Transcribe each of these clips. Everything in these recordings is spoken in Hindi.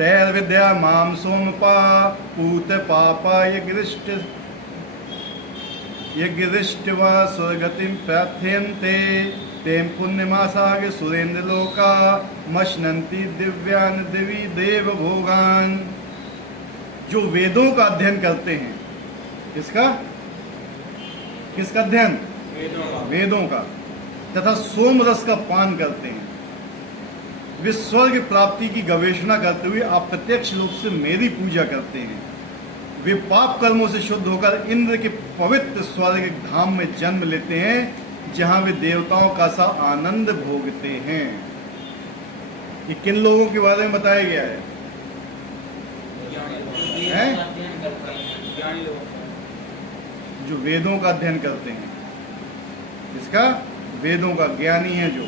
तैर्विद्या माम सोमपा पूत पापा यज्ञदृष्ट्वा स्वर्गतिं प्रार्थयन्ते तें पुण्यमासागे सुरेन्द्रलोका मश्नन्ति दिव्यान दिवी देव भोगान। जो वेदों का अध्ययन करते हैं, किसका अध्ययन? वेदों का। तथा सोम रस का पान करते हैं, वे स्वर्ग प्राप्ति की गवेषणा करते हुए अप्रत्यक्ष रूप से मेरी पूजा करते हैं। वे पाप कर्मों से शुद्ध होकर इंद्र के पवित्र स्वर्ग धाम में जन्म लेते हैं, जहां वे देवताओं का सा आनंद भोगते हैं। ये किन लोगों के बारे में बताया गया है? जो वेदों का अध्ययन करते हैं। इसका वेदों का ज्ञानी है, जो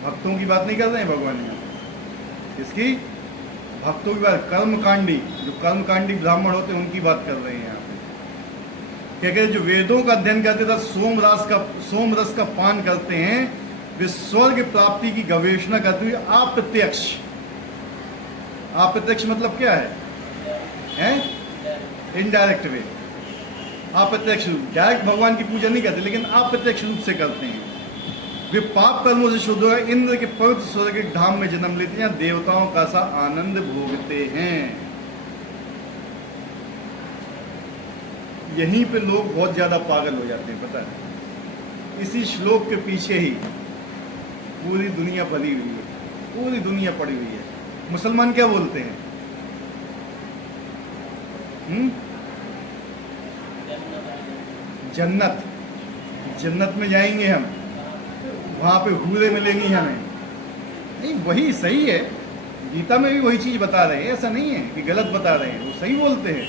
भक्तों की बात नहीं कर रहे हैं भगवान यहाँ। इसकी भक्तों की बात, कर्मकांडी, जो कर्मकांडी ब्राह्मण होते हैं उनकी बात कर रहे हैं यहाँ पे। क्या कहते हैं? जो वेदों का अध्ययन करते थे, सोम रस का पान करते हैं, वे स्वर्ग प्राप्ति की गवेषणा करते हुए अप्रत्यक्ष मतलब क्या है? Indirect way. अप्रत्यक्ष रूप, डायरेक्ट भगवान की पूजा नहीं करते, लेकिन अप्रत्यक्ष रूप से करते हैं। वे पाप कर्मों से शुद्ध होकर इंद्र के पवित्र स्वर्ग धाम में जन्म लेते हैं, देवताओं का सा आनंद भोगते हैं। यहीं पे लोग बहुत ज्यादा पागल हो जाते हैं, पता है? इसी श्लोक के पीछे ही पूरी दुनिया भरी हुई है, पूरी दुनिया पड़ी हुई है। मुसलमान क्या बोलते हैं? जन्नत में जाएंगे हम, वहां पे हूरे मिलेंगी हमें। नहीं, वही सही है, गीता में भी वही चीज बता रहे हैं, ऐसा नहीं है कि गलत बता रहे हैं, वो सही बोलते हैं।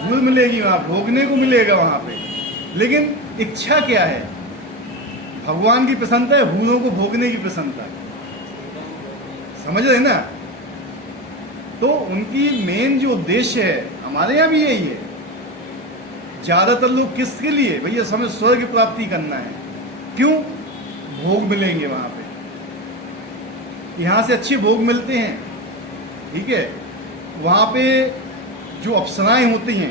हूर मिलेगी वहां, भोगने को मिलेगा वहां पे। लेकिन इच्छा क्या है? भगवान की प्रसन्नता है, हूरों को भोगने की प्रसन्नता है। समझ रहे ना? तो उनकी मेन जो उद्देश्य है, हमारे यहाँ भी यही है। ज्यादातर लोग किसके लिए? भैया हमें स्वर्ग प्राप्ति करना है। क्यों? भोग मिलेंगे वहां पे, यहां से अच्छे भोग मिलते हैं, ठीक है। वहां पे जो अप्सराएं होती हैं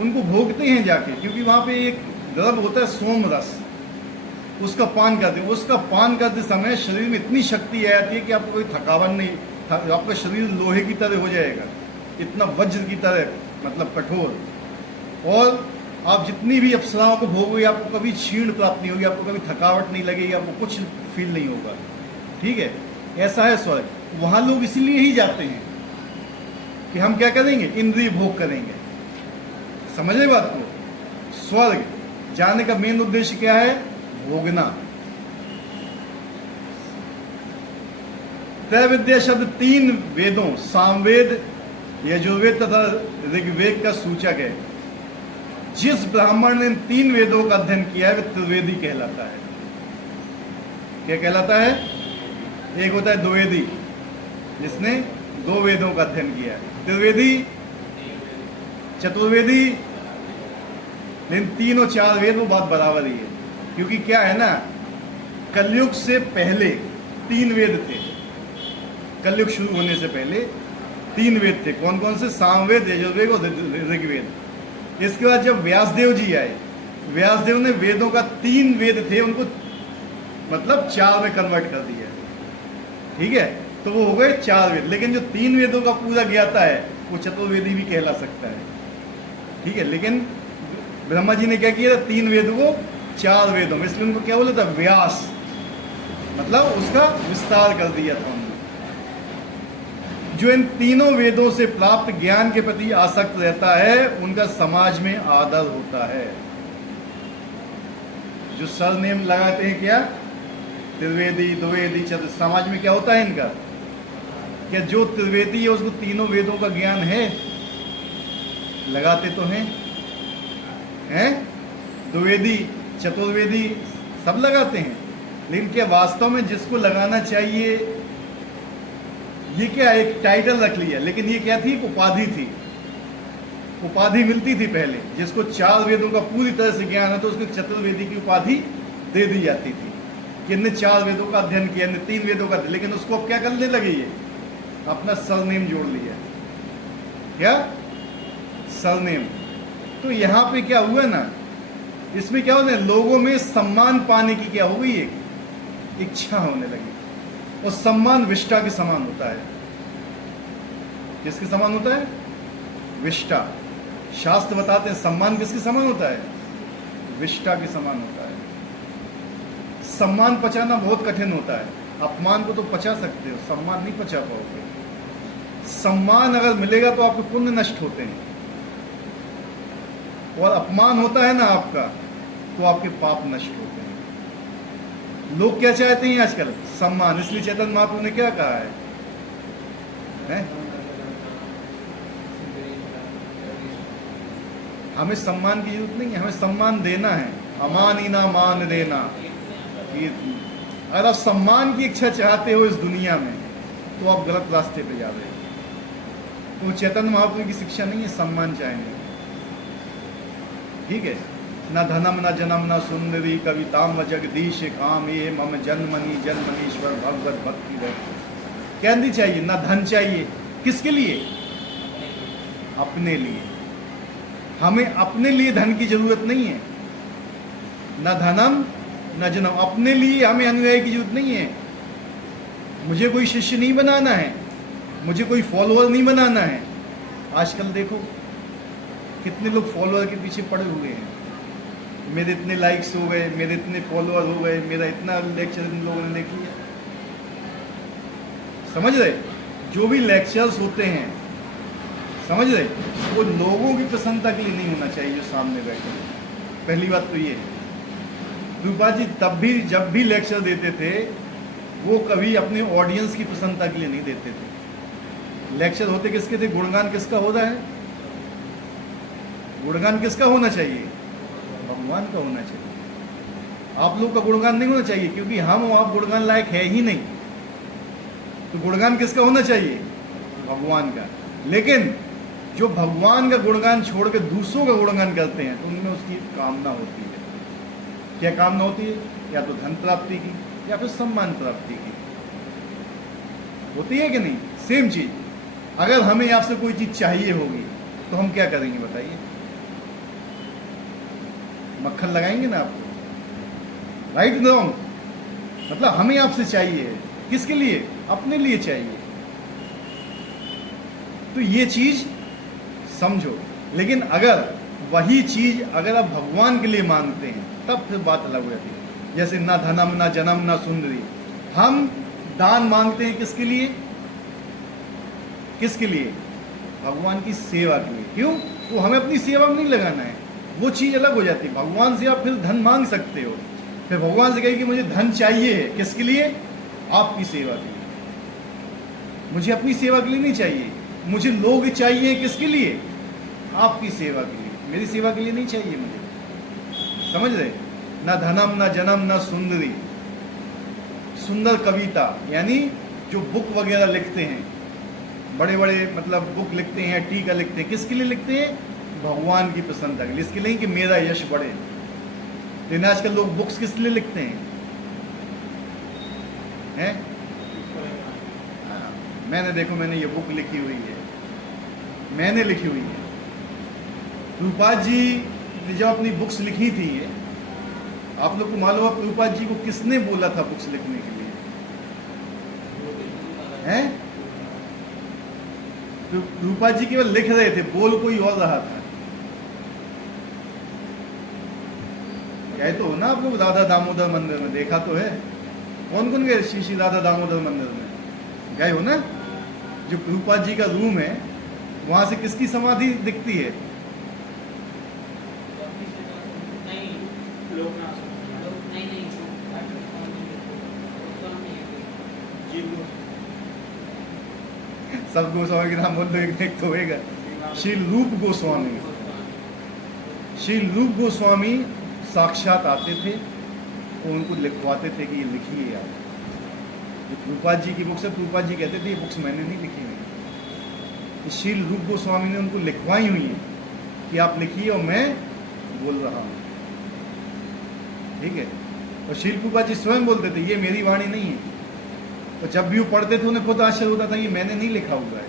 उनको भोगते हैं जाके, क्योंकि वहां पे एक द्रव्य होता है सोम रस, उसका पान करते हैं। उसका पान करते समय शरीर में इतनी शक्ति आ जाती है कि आपको कोई थकावट नहीं, आपका शरीर लोहे की तरह हो जाएगा, इतना वज्र की तरह, मतलब कठोर। और आप जितनी भी अप्सराओं को भोगोगे, आपको कभी क्षीण प्राप्त नहीं होगी, आपको कभी थकावट नहीं लगेगी, आपको कुछ फील नहीं होगा, ठीक है। ऐसा है स्वर्ग। वहां लोग इसीलिए ही जाते हैं कि हम क्या करेंगे? इंद्रिय भोग करेंगे। समझ रहे बात को? स्वर्ग जाने का मेन उद्देश्य क्या है? भोगना। त्रैविद्या शब्द 3 वेदों, सामवेद, यजुर्वेद तथा ऋग्वेद का सूचक है। जिस ब्राह्मण ने 3 वेदों का अध्ययन किया है, वह त्रिवेदी कहलाता है। क्या कहलाता है? एक होता है द्विवेदी, जिसने 2 वेदों का अध्ययन किया है। त्रिवेदी, चतुर्वेदी, लेकिन 3 और 4 वेद वो बात बराबर ही है। क्योंकि क्या है ना, कलयुग से पहले 3 वेद थे। कलयुग शुरू होने से पहले 3 वेद थे। कौन कौन से? सामवेद, यजुर्वेद और ऋग्वेद। इसके बाद जब व्यासदेव जी आए, व्यासदेव ने वेदों का 3 वेद थे, उनको मतलब 4 में कन्वर्ट कर दिया, ठीक है। तो वो हो गए 4 वेद। लेकिन जो 3 वेदों का पूरा ज्ञाता है वो चतुर्वेदी भी कहला सकता है, ठीक है। लेकिन ब्रह्मा जी ने क्या किया था? 3 वेदों को 4 वेदों में, इसलिए उनको क्या बोला था? व्यास, मतलब उसका विस्तार कर दिया था उन्होंने। जो इन तीनों वेदों से प्राप्त ज्ञान के प्रति आसक्त रहता है, उनका समाज में आदर होता है। जो सरनेम लगाते हैं क्या? त्रिवेदी, द्विवेदी, चतुर्वेदी, समाज में क्या होता है इनका? क्या जो त्रिवेदी है उसको तीनों वेदों का ज्ञान है? लगाते तो हैं, द्विवेदी, चतुर्वेदी सब लगाते हैं। लेकिन क्या वास्तव में जिसको लगाना चाहिए, ये क्या एक टाइटल रख लिया, लेकिन ये क्या थी? उपाधि थी। उपाधि मिलती थी पहले। जिसको 4 वेदों का पूरी तरह से ज्ञान है तो उसको चतुर्वेदी की उपाधि दे दी जाती थी कि इनने 4 वेदों का अध्ययन किया, इनने 3 वेदों का। लेकिन उसको अब क्या करने लगे? ये अपना सरनेम जोड़ लिया। क्या? सरनेम। तो यहाँ पे क्या हुआ ना, इसमें क्या होता है, लोगों में सम्मान पाने की क्या हो गई, एक इच्छा होने लगी। और सम्मान विष्टा के समान होता है। किसके समान होता है? विष्टा। शास्त्र बताते हैं सम्मान किसके समान होता है? विष्टा के समान होता है। सम्मान पचाना बहुत कठिन होता है। अपमान को तो पचा सकते हो, सम्मान नहीं पचा पाओगे। सम्मान अगर मिलेगा तो आपके पुण्य नष्ट होते हैं, और अपमान होता है ना आपका, तो आपके पाप नष्ट होते हैं। लोग क्या चाहते हैं आजकल? सम्मान। इसलिए चैतन्य महाप्रभु ने क्या कहा है? हमें सम्मान की जरूरत नहीं है, हमें सम्मान देना है। अमानी ना मान देना। अगर आप सम्मान की इच्छा चाहते हो इस दुनिया में, तो आप गलत रास्ते पे जा रहे हो। वो चैतन्य महाप्रभु की शिक्षा नहीं है सम्मान चाहेंगे। ठीक है? न धनम न जन्म न सुंदरी कविताम व जगदीश काम ये मम जन्मनी जन्मनीश्वर भगवत भक्ति रहे। क्या नहीं चाहिए? न धन चाहिए। किसके लिए? अपने लिए। हमें अपने लिए धन की जरूरत नहीं है। न धनम न जन्म। अपने लिए हमें अनुयायी की जरूरत नहीं है। मुझे कोई शिष्य नहीं बनाना है, मुझे कोई फॉलोअर नहीं बनाना है। आजकल देखो कितने लोग फॉलोअर के पीछे पड़े हुए हैं। मेरे इतने लाइक्स हो गए, मेरे इतने फॉलोअर हो गए, मेरा इतना लेक्चर इन लोगों ने देख लिया। समझ रहे? जो भी लेक्चर्स होते हैं, समझ रहे, वो लोगों की प्रसन्नता के लिए नहीं होना चाहिए जो सामने बैठे। पहली बात तो ये है। रूपा जी तब भी जब भी लेक्चर देते थे, वो कभी अपने ऑडियंस की प्रसन्नता के लिए नहीं देते थे। लेक्चर होते किसके थे? गुणगान किसका होता है? गुणगान किसका होना चाहिए? भगवान का होना चाहिए। आप लोग का गुणगान नहीं होना चाहिए, क्योंकि हम और आप गुणगान लायक है ही नहीं। तो गुणगान किसका होना चाहिए? भगवान का। लेकिन जो भगवान का गुणगान छोड़ के दूसरों का गुणगान करते हैं, तो उनमें उसकी कामना होती है। क्या कामना होती है? या तो धन प्राप्ति की, या फिर सम्मान प्राप्ति की। होती है कि नहीं? सेम चीज। अगर हमें आपसे कोई चीज चाहिए होगी, तो हम क्या करेंगे बताइए? मक्खन लगाएंगे ना आपको। Right wrong? मतलब हमें आपसे चाहिए, किसके लिए? अपने लिए चाहिए। तो ये चीज समझो। लेकिन अगर वही चीज अगर आप भगवान के लिए मांगते हैं, तब फिर बात अलग हो जाती है। जैसे ना धनम ना जन्म ना सुंदरी। हम दान मांगते हैं किसके लिए? किसके लिए? भगवान की सेवा के लिए। क्यों? वो हमें अपनी सेवा में नहीं लगाना है, वो चीज अलग हो जाती है। भगवान से आप फिर धन मांग सकते हो। फिर भगवान से कहे कि मुझे धन चाहिए है, किसके लिए? आपकी सेवा के लिए। मुझे अपनी सेवा के लिए नहीं चाहिए। मुझे लोग चाहिए किसके लिए? आपकी सेवा के लिए। मेरी सेवा के लिए नहीं चाहिए मुझे। समझ रहे? ना धनम ना जन्म ना सुंदरी। सुंदर कविता यानी जो बुक वगैरह लिखते हैं, बड़े बड़े मतलब बुक लिखते हैं, टीका लिखते हैं, किसके लिए लिखते हैं? भगवान की प्रसन्नता के लिए। इसके लिए कि मेरा यश बढ़े। लेकिन आजकल लोग बुक्स किस लिए लिखते हैं? मैंने देखो, मैंने ये बुक लिखी हुई है, मैंने लिखी हुई है। प्रभुपाद जी ने जब अपनी बुक्स लिखी थी, आप लोग को मालूम है प्रभुपाद जी को किसने बोला था बुक्स लिखने के लिए? हैं? प्रभुपाद जी केवल लिख रहे थे, बोल कोई और रहा था। गए तो हो ना आप लोग राधा दामोदर मंदिर में? देखा तो है। कौन कौन गए श्री श्री राधा दामोदर मंदिर में? गए हो ना? जो प्रभुपाद जी का रूम है, वहां से किसकी समाधि दिखती है? सब गोस्वामी के नाम बोल दो, एक तो होगा। श्री रूप गोस्वामी। श्री रूप गोस्वामी साक्षात आते थे और उनको लिखवाते थे कि ये लिखिए आप। प्रभुपाद जी की बुक्स है, प्रभुपाद जी कहते थे ये बुक्स मैंने नहीं लिखी हुई, श्री रूप गोस्वामी ने उनको लिखवाई हुई है कि आप लिखिए और मैं बोल रहा हूँ। ठीक है? और श्री प्रभुपाद जी स्वयं बोलते थे ये मेरी वाणी नहीं है, तो जब भी वो पढ़ते थे उन्हें खुद आश्चर्य होता था ये मैंने नहीं लिखा हुआ है,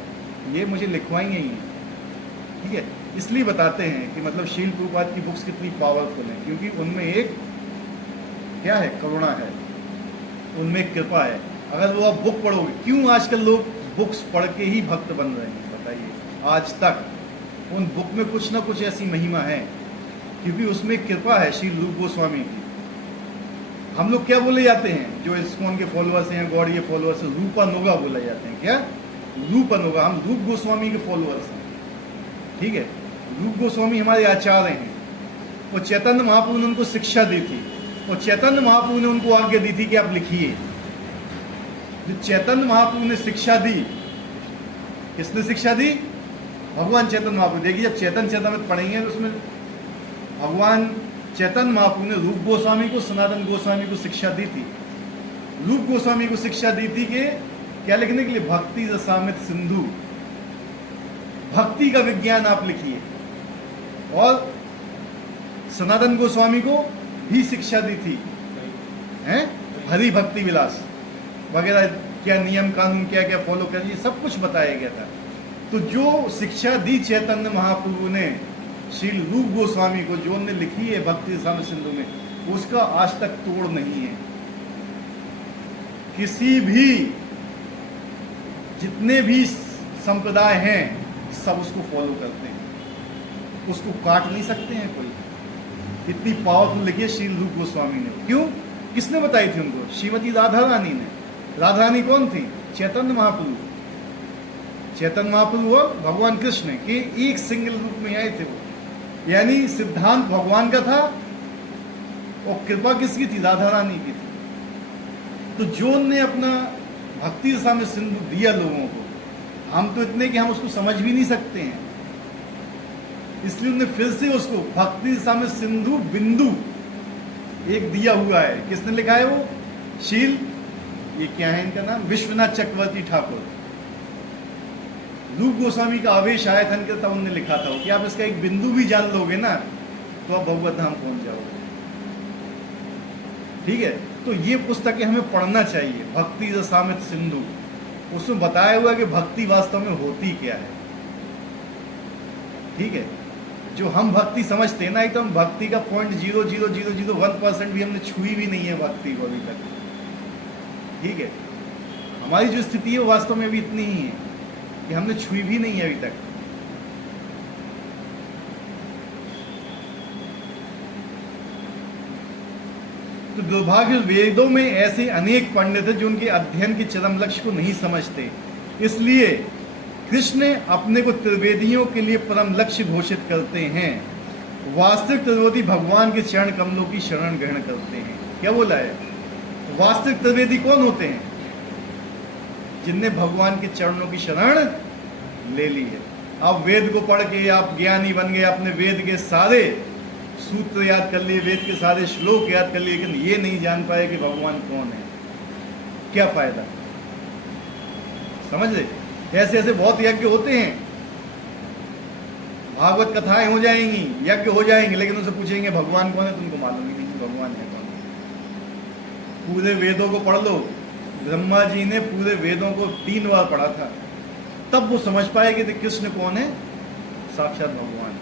ये मुझे लिखवाएंगे ही हैं। ठीक है, इसलिए बताते हैं कि मतलब शील प्रभुपाद की बुक्स कितनी पावरफुल हैं, क्योंकि उनमें एक क्या है, करुणा है, उनमें एक कृपा है। अगर वो आप बुक पढ़ोगे, क्यों आजकल लोग बुक्स पढ़ के ही भक्त बन रहे हैं बताइए, आज तक उन बुक में कुछ ना कुछ ऐसी महिमा है, क्योंकि उसमें कृपा है श्री रूप गोस्वामी की। हम लोग क्या बोले जाते हैं, जो इस्कॉन के फॉलोअर्स हैं, गौड़ीय फॉलोअर्स हैं, रूपानुगा बोले जाते हैं। क्या रूपानुगा? हम रूप गोस्वामी के फॉलोअर्स हैं। ठीक है, रूप गोस्वामी हमारे आचार्य हैं। वो चैतन्य महाप्रभु ने उनको शिक्षा दी थी, और चैतन्य महाप्रभु ने उनको आज्ञा दी थी कि आप लिखिए। जो चैतन्य महाप्रभु ने शिक्षा दी, किसने शिक्षा दी? भगवान चैतन्य महाप्रभु। देखिए, जब चैतन्य चैतन्य पढ़ेंगे तो उसमें भगवान चैतन्य महाप्रभु ने रूप गोस्वामी को, सनातन गोस्वामी को शिक्षा दी थी। रूप गोस्वामी को शिक्षा दी थी कि क्या लिखने के लिए? भक्ति रसामृत सिंधु, भक्ति का विज्ञान आप लिखिए। और सनातन गोस्वामी को भी शिक्षा दी थी, हैं, हरि भक्ति विलास वगैरह, क्या नियम कानून क्या क्या फॉलो करिए, सब कुछ बताया गया था। तो जो शिक्षा दी चैतन्य महाप्रभु ने श्री रूप गोस्वामी को, जो उन्होंने लिखी है भक्ति रसामृत सिंधु में, उसका आज तक तोड़ नहीं है। किसी भी, जितने भी संप्रदाय हैं, सब उसको फॉलो करते हैं, उसको काट नहीं सकते हैं कोई। इतनी पावरफुल लिखी है श्री रूप गोस्वामी ने। क्यों? किसने बताई थी उनको? श्रीमती राधा रानी ने। राधा रानी कौन थी? चैतन्य महाप्रभु। चैतन्य महाप्रभु और भगवान कृष्ण के एक सिंगल रूप में आए थे वो, यानी सिद्धांत भगवान का था और कृपा किसकी थी? राधा रानी की थी। तो जो ने अपना भक्ति रसामृत सिंधु दिया लोगों को, हम तो इतने कि हम उसको समझ भी नहीं सकते हैं, इसलिए उन्होंने फिर से उसको भक्ति रसामृत सिंधु बिंदु एक दिया हुआ है। किसने लिखा है वो? शील, ये क्या है इनका नाम? विश्वनाथ चक्रवर्ती ठाकुर। रूप गोस्वामी का आवेश आया था इनके, तब उन्होंने लिखा था कि आप इसका एक बिंदु भी जान लोगे ना तो आप भगवत धाम पहुंच जाओगे। ठीक है, तो ये पुस्तकें हमें पढ़ना चाहिए। भक्ति रसामृत सिंधु, उसमें बताया हुआ कि भक्ति वास्तव में होती क्या है। ठीक है, जो हम भक्ति समझते हैं ना, एकदम भक्ति का 0.00001% भी हमने छुई भी नहीं है भक्ति को अभी तक। ठीक है, हमारी जो स्थिति है वो वास्तव में भी इतनी ही है कि हमने छुई भी नहीं है अभी तक। तो दुर्भाग्य, वेदों में ऐसे अनेक पंडित हैं जो उनके अध्ययन के चरम लक्ष्य को नहीं समझते। इसलिए कृष्ण अपने को त्रिवेदियों के लिए परम लक्ष्य घोषित करते हैं। वास्तविक त्रिवेदी भगवान के चरण कमलों की शरण ग्रहण करते हैं। क्या बोला है? वास्तविक त्रिवेदी कौन होते हैं? जिनने भगवान के चरणों की शरण ले ली है। आप वेद को पढ़ के आप ज्ञानी बन गए, आपने वेद के सारे सूत्र याद कर लिए, वेद के सारे श्लोक याद कर लिए, लेकिन ये नहीं जान पाए कि भगवान कौन है। क्या फायदा? समझ रहे? ऐसे ऐसे बहुत यज्ञ होते हैं, भागवत कथाएं हो जाएंगी, यज्ञ हो जाएंगे, लेकिन उनसे पूछेंगे भगवान कौन है, तुमको मालूम ही नहीं भगवान है कौन। पूरे वेदों को पढ़ लो, ब्रह्मा जी ने पूरे वेदों को 3 बार पढ़ा था, तब वो समझ पाए कि कृष्ण कौन है, साक्षात भगवान।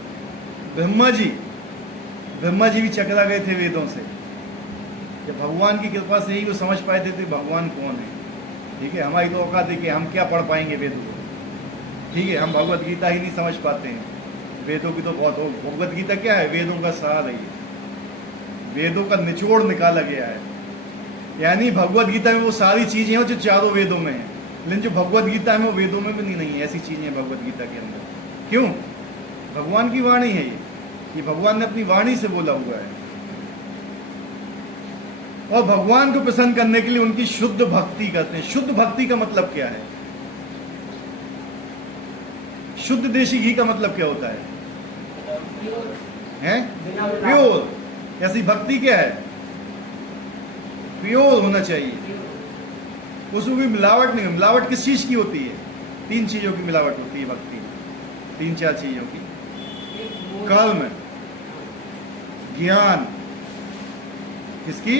ब्रह्मा जी भी चकरा गए थे वेदों से, जब भगवान की कृपा से ही वो समझ पाए थे भगवान कौन है। ठीक है, हमारी तो औकात है कि हम क्या पढ़ पाएंगे वेदों को। ठीक है, हम भगवत गीता ही नहीं समझ पाते हैं, वेदों की तो बहुत हो। भगवत गीता क्या है? वेदों का सार है, वेदों का निचोड़ निकाला गया है। यानी भगवत गीता में वो सारी चीजें हैं जो चारों वेदों में है, लेकिन जो भगवत गीता है वो वेदों में भी नहीं है। ऐसी चीजें हैं भगवत गीता के अंदर। क्यों? भगवान की वाणी है ये भगवान ने अपनी वाणी से बोला हुआ है। और भगवान को प्रसन्न करने के लिए उनकी शुद्ध भक्ति करते हैं। शुद्ध भक्ति का मतलब क्या है? शुद्ध देशी घी का मतलब क्या होता है? प्योर। ऐसी भक्ति क्या है? प्योर होना चाहिए, उसमें भी मिलावट नहीं। मिलावट किस चीज की होती है? 3 चीजों की मिलावट होती है भक्ति, 3-4 चीजों की। कर्म, ज्ञान, किसकी?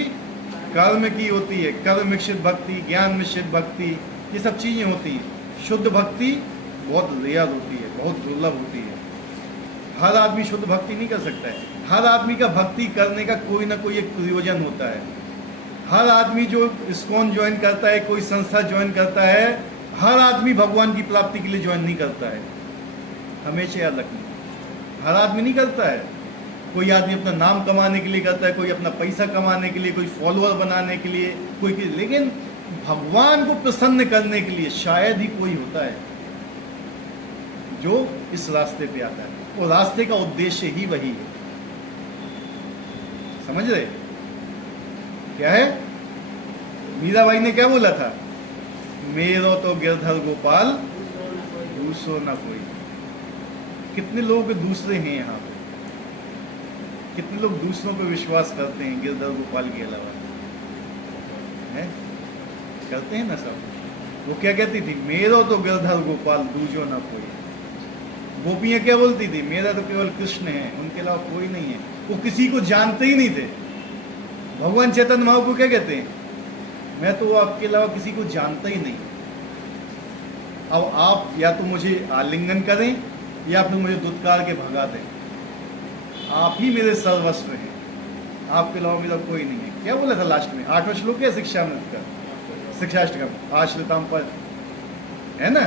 कर्म की होती है, कर्म मिश्रित भक्ति, ज्ञान मिश्रित भक्ति, ये सब चीज़ें होती हैं। शुद्ध भक्ति बहुत रेयर होती है, बहुत दुर्लभ होती है। हर आदमी शुद्ध भक्ति नहीं कर सकता है। हर आदमी का भक्ति करने का कोई ना कोई एक प्रयोजन होता है। हर आदमी जो इस्कॉन ज्वाइन करता है, कोई संस्था ज्वाइन करता है, हर आदमी भगवान की प्राप्ति के लिए ज्वाइन नहीं करता है। हमेशा याद रखना, हर आदमी नहीं करता है। कोई आदमी अपना नाम कमाने के लिए करता है, कोई अपना पैसा कमाने के लिए, कोई फॉलोअर बनाने के लिए, लेकिन भगवान को प्रसन्न करने के लिए शायद ही कोई होता है जो इस रास्ते पे आता है। वो रास्ते का उद्देश्य ही वही है। समझ रहे क्या है? मीराबाई ने क्या बोला था? मेरो तो गिरधर गोपाल दूसरो ना कोई। कितने लोग दूसरे हैं यहाँ पे? कितने लोग दूसरों पर विश्वास करते हैं गिरधर गोपाल के अलावा? है? करते हैं ना सब। वो क्या कहती थी? मेरो तो गिरधर गोपाल दूजो ना कोई। गोपियाँ क्या बोलती थी? मेरा तो केवल कृष्ण है, उनके अलावा कोई नहीं है। वो किसी को जानते ही नहीं थे। भगवान चैतन्य महाप्रभु क्या कहते हैं? मैं तो आपके अलावा किसी को जानता ही नहीं। अब आप या तो मुझे आलिंगन करें या फिर मुझे दुत्कार के भगा दें। आप ही मेरे सर्वस्व हैं, आपके अलावा मेरा कोई नहीं है। क्या बोला था लास्ट में? 8वां श्लोक है शिक्षामृत का, शिक्षाष्टकम, आश्रिताम पर, है ना?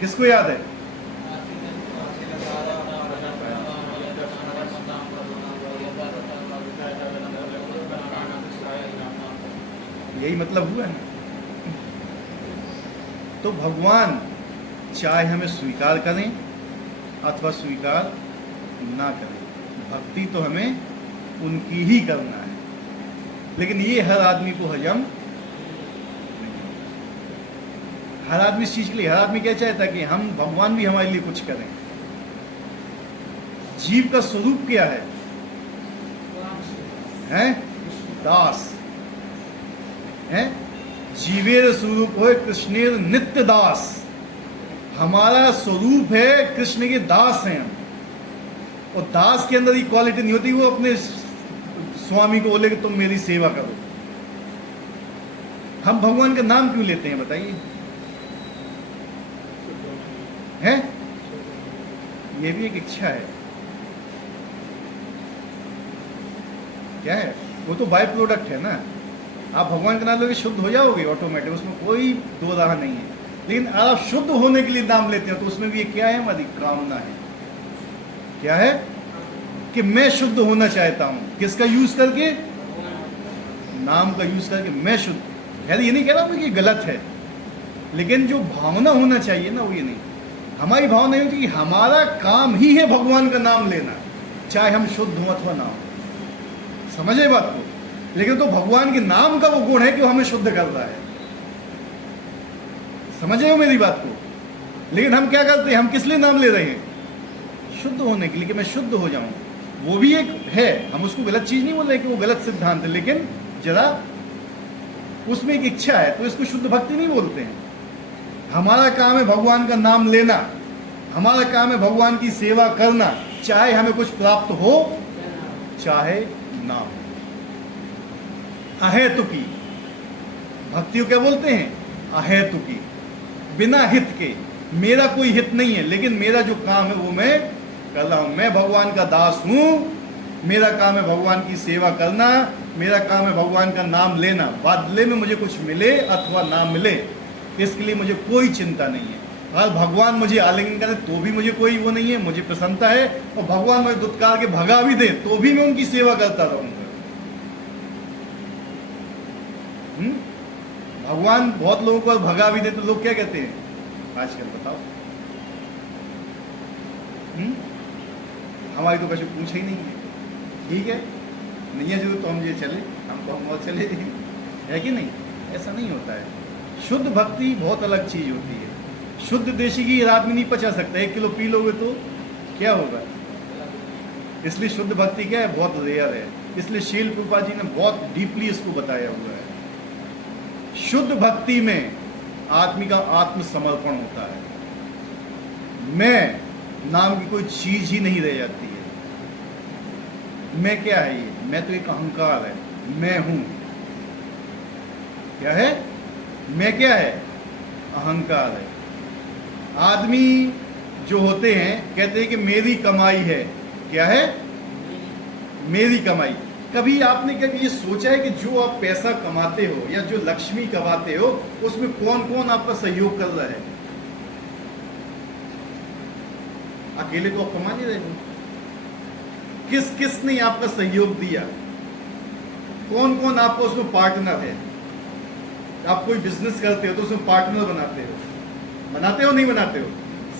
किसको याद है? यही मतलब हुआ ना। तो भगवान चाहे हमें स्वीकार करें अथवा स्वीकार ना करें, भक्ति तो हमें उनकी ही करना है। लेकिन ये हर आदमी को हजम नहीं। हर आदमी इस चीज के लिए, हर आदमी क्या चाहता है कि हम, भगवान भी हमारे लिए कुछ करें। जीव का स्वरूप क्या है? हैं? दास है। जीवेर स्वरूप हो कृष्णेर नित्य दास। हमारा स्वरूप है कृष्ण के दास हैं हम। और दास के अंदर इक्वालिटी नहीं होती। वो अपने स्वामी को बोले कि तुम मेरी सेवा करो। हम भगवान का नाम क्यों लेते हैं बताइए? है? ये भी एक इच्छा है। क्या है? वो तो बाय प्रोडक्ट है ना। आप भगवान का नाम लोगे शुद्ध हो जाओगे ऑटोमेटिक, उसमें कोई दो राह नहीं है। लेकिन आप शुद्ध होने के लिए नाम लेते हो तो उसमें भी ये क्या है? हमारी कामना है। क्या है? कि मैं शुद्ध होना चाहता हूं। किसका यूज करके? नाम का यूज करके मैं शुद्ध। खैर ये नहीं कह रहा हूं कि गलत है, लेकिन जो भावना होना चाहिए ना वो ये नहीं। हमारी भावना ये होती कि हमारा काम ही है भगवान का नाम लेना, चाहे हम शुद्ध हों अथवा ना हो। समझे बात को? लेकिन तो भगवान के नाम का वो गुण है कि वो हमें शुद्ध कर रहा है। समझे हो मेरी बात को? लेकिन हम क्या करते हैं? हम किस लिए नाम ले रहे हैं? शुद्ध होने के लिए, कि मैं शुद्ध हो जाऊं। वो भी एक है, हम उसको गलत चीज नहीं बोल रहे कि वो गलत सिद्धांत है, लेकिन जरा उसमें एक इच्छा है, तो इसको शुद्ध भक्ति नहीं बोलते हैं। हमारा काम है भगवान का नाम लेना, हमारा काम है भगवान की सेवा करना, चाहे हमें कुछ प्राप्त हो चाहे ना हो। अहेतुकी भक्ति को क्या बोलते हैं? अहेतुकी, बिना हित के। मेरा कोई हित नहीं है, लेकिन मेरा जो काम है वो मैं कर रहा हूं। मैं भगवान का दास हूं, मेरा काम है भगवान की सेवा करना, मेरा काम है भगवान का नाम लेना। बदले में मुझे कुछ मिले अथवा ना मिले, इसके लिए मुझे कोई चिंता नहीं है। अगर भगवान मुझे आलिंगन करे तो भी मुझे कोई वो नहीं है, मुझे प्रसन्नता है। और भगवान मुझे दुत्कार के भगा भी दे तो भी मैं उनकी सेवा करता रहूंगा। भगवान बहुत लोगों को भगा भी दे तो लोग क्या कहते हैं आजकल? बताओ। हमारी तो कभी पूछे ही नहीं है। ठीक है, नहीं है जो तो हम ये चले, हम बहुत चले, है कि नहीं? ऐसा नहीं होता है। शुद्ध भक्ति बहुत अलग चीज होती है। शुद्ध देशी घी आदमी नहीं पचा सकता। 1 किलो पी लोगे तो क्या होगा? इसलिए शुद्ध भक्ति क्या है? बहुत रेयर है। इसलिए शील प्रभुपाद जी ने बहुत डीपली इसको बताया हुआ है। शुद्ध भक्ति में आदमी का आत्मसमर्पण होता है। मैं नाम की कोई चीज ही नहीं रह जाती है। मैं क्या है? ये मैं तो एक अहंकार है, मैं हूं। क्या है? मैं क्या है? अहंकार है। आदमी जो होते हैं कहते हैं कि मेरी कमाई है। क्या है? मेरी कमाई। कभी आपने कभी ये सोचा है कि जो आप पैसा कमाते हो या जो लक्ष्मी कमाते हो उसमें कौन कौन आपका सहयोग कर रहा है? अकेले तो आप कमा नहीं रहे हो। किस किस ने आपका सहयोग दिया? कौन कौन आपको उसमें पार्टनर है? आप कोई बिजनेस करते हो तो उसमें पार्टनर बनाते हो नहीं बनाते हो?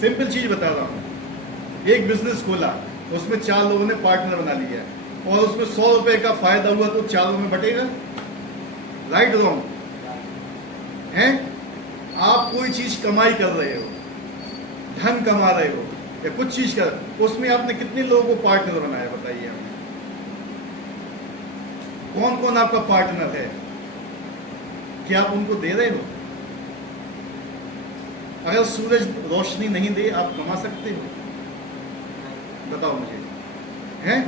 सिंपल चीज बता रहा हूं। एक बिजनेस खोला, उसमें 4 लोगों ने पार्टनर बना लिया और उसमें 100 रुपए का फायदा हुआ तो 4 में बटेगा? राइट रॉन्ग है? आप कोई चीज कमाई कर रहे हो, धन कमा रहे हो या कुछ चीज कर, उसमें आपने कितने लोगों को पार्टनर बनाया? बताइए हमें। कौन कौन आपका पार्टनर है? क्या आप उनको दे रहे हो? अगर सूरज रोशनी नहीं दे आप कमा सकते हो? बताओ मुझे, हैं?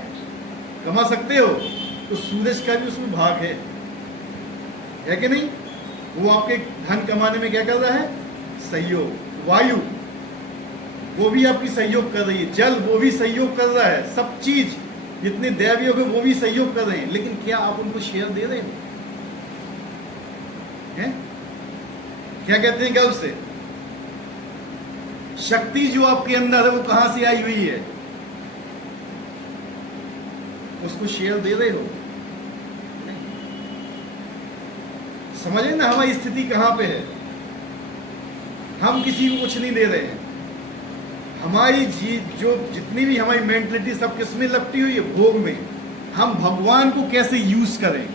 कमा सकते हो? तो सूरज का भी उसमें भाग है कि नहीं? वो आपके धन कमाने में क्या कर रहा है? सहयोग। वायु वो भी आपकी सहयोग कर रही है, जल वो भी सहयोग कर रहा है, सब चीज जितने दैवी हो वो भी सहयोग कर रहे हैं, लेकिन क्या आप उनको शेयर दे रहे हो? हैं? क्या कहते हैं गर्व से? शक्ति जो आपके अंदर है वो कहां से आई हुई है? उसको शेयर दे रहे हो? समझे ना हमारी स्थिति कहां पे है? हम किसी को कुछ नहीं दे रहे हैं। हमारी जो जितनी भी हमारी मेंटलिटी सब किस में लपटी हुई है? भोग में। हम भगवान को कैसे यूज करें?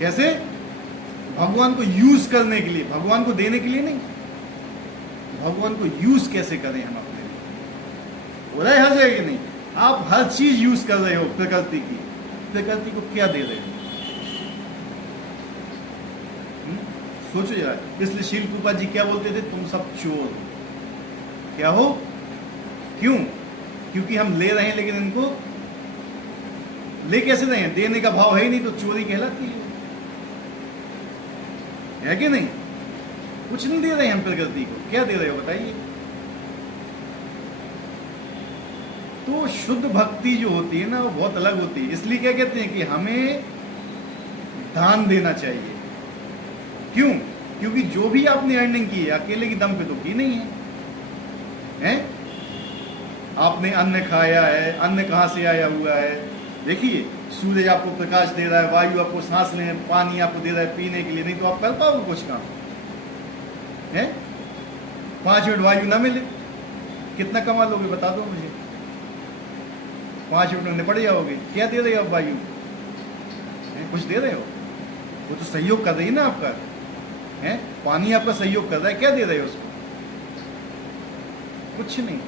कैसे? भगवान को यूज करने के लिए, भगवान को देने के लिए नहीं। भगवान को यूज कैसे करें हम अपने लिए? हो रहा है हर जगह नहीं? आप हर चीज यूज कर रहे हो प्रकृति की। प्रकृति को क्या दे रहे हो? सोचो जरा। इसलिए शील कृपा जी क्या बोलते थे? तुम सब चोर क्या हो? क्यों? क्योंकि हम ले रहे हैं लेकिन इनको ले कैसे रहे हैं? देने का भाव है ही नहीं तो चोरी कहलाती है कि नहीं? कुछ नहीं दे रहे हैं हम प्रकृति को। क्या दे रहे हो बताइए? तो शुद्ध भक्ति जो होती है ना वो बहुत अलग होती है। इसलिए क्या कहते हैं कि हमें दान देना चाहिए। क्यों? क्योंकि जो भी आपने अर्निंग की है अकेले की दम पे तो की नहीं है। आपने अन्न खाया है, अन्न कहां से आया हुआ है? देखिए, सूरज आपको प्रकाश दे रहा है, वायु आपको सांस लेने, पानी आपको दे रहा है पीने के लिए, नहीं तो आप कर पाओगे कुछ काम? है 5 मिनट वायु ना मिले कितना कमा लोगे? बता दो मुझे। 5 मिनट में निपट जाओगे। क्या दे रहे हो आप वायु? कुछ दे रहे हो? वो तो सहयोग कर रही है ना आपका। है पानी आपका सहयोग कर रहा है, क्या दे रहे हो उसको? कुछ नहीं।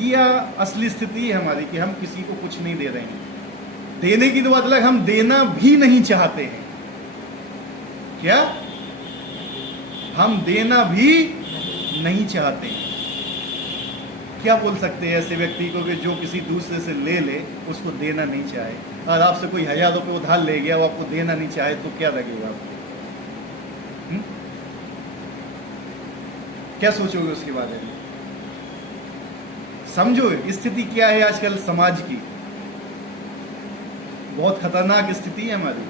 ये असली स्थिति है हमारी कि हम किसी को कुछ नहीं दे रहे हैं। देने की तो बात अलग, हम देना भी नहीं चाहते हैं। क्या? हम देना भी नहीं चाहते हैं। क्या बोल सकते हैं ऐसे व्यक्ति को कि जो किसी दूसरे से ले ले उसको देना नहीं चाहे? और आपसे कोई 1000 रुपये उधार ले गया वो आपको देना नहीं चाहे तो क्या लगेगा आपको? क्या सोचोगे उसके बारे में? समझो स्थिति क्या है आजकल समाज की। बहुत खतरनाक स्थिति है हमारी।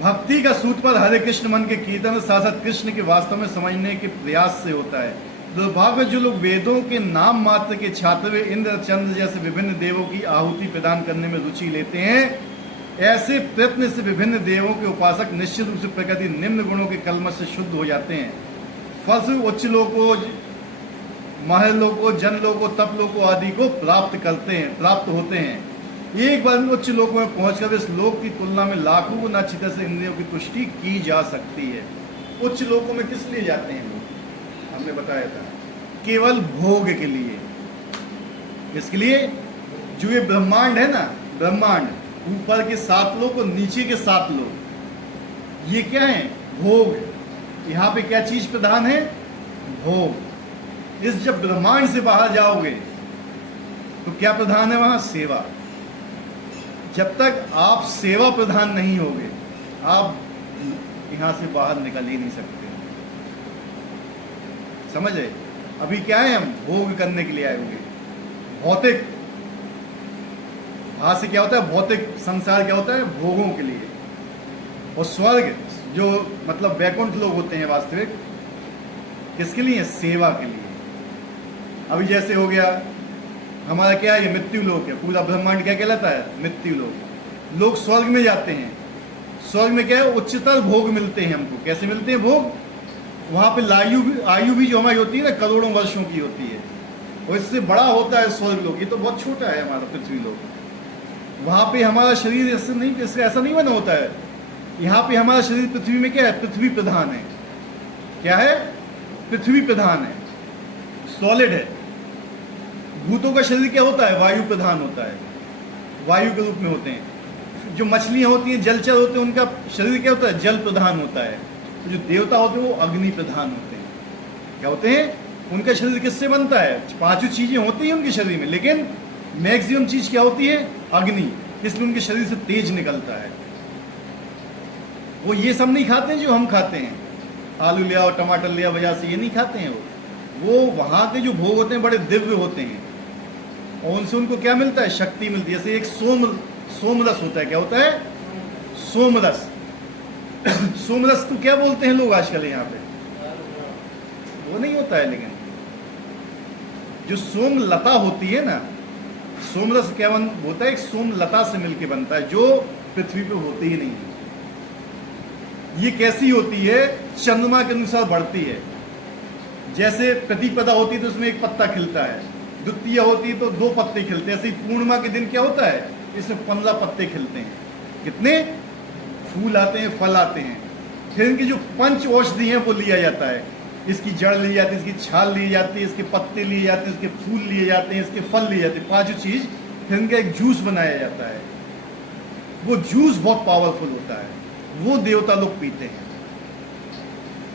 भक्ति का सूत्र पर हरे कृष्ण मन के कीर्तन साथ साथ कृष्ण के वास्तव में समझने के प्रयास से होता है। दुर्भाग्य जो लोग वेदों के नाम मात्र के छात्र हुए इंद्र चंद्र जैसे विभिन्न देवों की आहुति प्रदान करने में रुचि लेते हैं, ऐसे प्रयत्न से विभिन्न देवों के उपासक निश्चित रूप से प्रकृति निम्न गुणों के कलमश से शुद्ध हो जाते हैं। फलस्वरूप उच्च लोकों, महलोकों, जनलोकों, तपलोकों आदि को प्राप्त होते हैं। एक बार उच्च लोकों में पहुंचकर इस लोक की तुलना में लाखों गुना अच्छी तरह से इंद्रियों की तुष्टि की जा सकती है। उच्च लोकों में किस लिए जाते हैं लोग? हमने बताया था केवल भोग के लिए। इसके लिए जो ये ब्रह्मांड है ना, ब्रह्मांड ऊपर के 7 लोग और नीचे के 7 लोग, ये क्या है? भोग। यहाँ पे क्या चीज प्रधान है? भोग। इस जब ब्रह्मांड से बाहर जाओगे तो क्या प्रधान है वहां? सेवा। जब तक आप सेवा प्रधान नहीं होगे, आप यहाँ से बाहर निकल ही नहीं सकते। समझ रहे? अभी क्या है, हम भोग करने के लिए आए हुए। भौतिक वहां से क्या होता है, भौतिक संसार क्या होता है, भोगों के लिए। और स्वर्ग जो मतलब वैकुंठ लोग होते हैं वास्तविक, किसके लिए? सेवा के लिए। अभी जैसे हो गया हमारा क्या है, ये मृत्यु लोक है। पूरा ब्रह्मांड क्या कहलाता है? मृत्यु लोक। लोग स्वर्ग में जाते हैं। स्वर्ग में क्या है, उच्चतर भोग मिलते हैं हमको। कैसे मिलते हैं भोग? वहां पे आयु भी जो हमारी होती है ना, करोड़ों वर्षों की होती है, और इससे बड़ा होता है स्वर्ग लोक। ये तो बहुत छोटा है हमारा पृथ्वी लोक। वहां पे हमारा शरीर ऐसा नहीं बना होता है। यहाँ पे हमारा शरीर पृथ्वी में क्या है, पृथ्वी प्रधान है। क्या है? पृथ्वी प्रधान है, सॉलिड है। भूतों का शरीर क्या होता है? वायु प्रधान होता है, वायु के रूप में होते हैं। जो मछलियां होती हैं, जलचर होते हैं, उनका शरीर क्या होता है? जल प्रधान होता है। तो जो देवता होते हैं वो अग्नि प्रधान होते हैं। क्या होते हैं? उनका शरीर किससे बनता है? पांचों चीजें होती हैं उनके शरीर में, लेकिन मैक्सिमम चीज क्या होती है? अग्नि। इसलिए उनके शरीर से तेज निकलता है। वो ये सब नहीं खाते हैं जो हम खाते हैं, आलू लिया और टमाटर लिया बाजार से, ये नहीं खाते हैं। वो वहां के जो भोग होते हैं बड़े दिव्य होते हैं, और उनसे उनको क्या मिलता है? शक्ति मिलती है। जैसे एक सोमरस होता है। क्या होता है? सोमरस। सोमरस तो क्या बोलते हैं लोग आजकल यहाँ पे, वो नहीं होता है। लेकिन जो सोमलता होती है ना, सोमरस क्या होता है? एक सोमलता से मिलके बनता है, जो पृथ्वी पे होती ही नहीं है। ये कैसी होती है? चंद्रमा के अनुसार बढ़ती है। जैसे प्रतिपदा होती है तो उसमें एक पत्ता खिलता है, द्वितीया होती है तो 2 पत्ते खिलते हैं। ऐसे ही पूर्णिमा के दिन क्या होता है? इसमें 15 पत्ते खिलते हैं। कितने फूल आते हैं, फल आते हैं। फिर इनकी जो पंच औषधि है वो लिया जाता है। इसकी जड़ ली जाती है, इसकी छाल ली जाती है, इसके पत्ते लिए जाते हैं, इसके फूल लिए जाते हैं, इसके फल लिए जाते हैं, 5 चीज। फिर इनका एक जूस बनाया जाता है। वो जूस बहुत पावरफुल होता है, वो देवता लोग पीते हैं।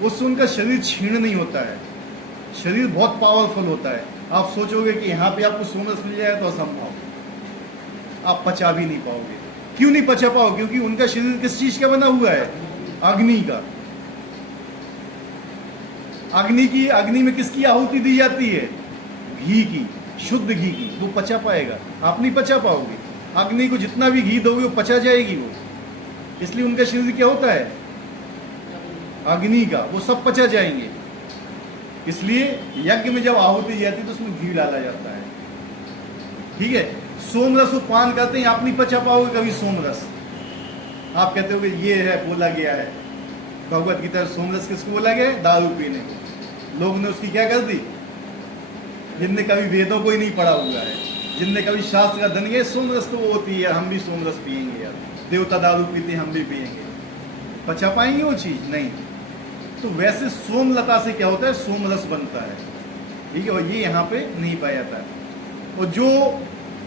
उससे उनका शरीर क्षीण नहीं होता है, शरीर बहुत पावरफुल होता है। आप सोचोगे कि यहाँ पे आपको सोमरस मिल जाए तो असंभव, आप पचा भी नहीं पाओगे। क्यों नहीं पचा पाओगे? क्योंकि उनका शरीर किस चीज का बना हुआ है? अग्नि का। अग्नि में किसकी आहुति दी जाती है? घी की, शुद्ध घी की। वो पचा पाएगा? आप नहीं पचा पाओगे। अग्नि को जितना भी घी दोगे वो पचा जाएगी वो। इसलिए उनका शरीर क्या होता है? अग्नि का। वो सब पचा जाएंगे। इसलिए यज्ञ में जब आहुति जाती है तो उसमें घी डाला जाता है। ठीक है? सोमरस वो पान करते हैं, आप नहीं पचा पाओगे कभी सोमरस। आप कहते हो ये है, बोला गया है भगवत गीता, सोमरस किसको बोला गया है? दारू पीने को। लोग ने उसकी क्या कर दी? जिनने कभी वेदों को ही नहीं पढ़ा हुआ है, जिनने कभी शास्त्र का धन गया, सोमरस तो वो होती है यार, हम भी सोमरस पियेंगे यार, देवता दारू पीते हम भी पियेंगे। पचा पाएंगे वो चीज? नहीं। तो वैसे सोमलता से क्या होता है? सोमरस बनता है। ठीक है? और ये यहाँ पे नहीं पाया जाता है। और जो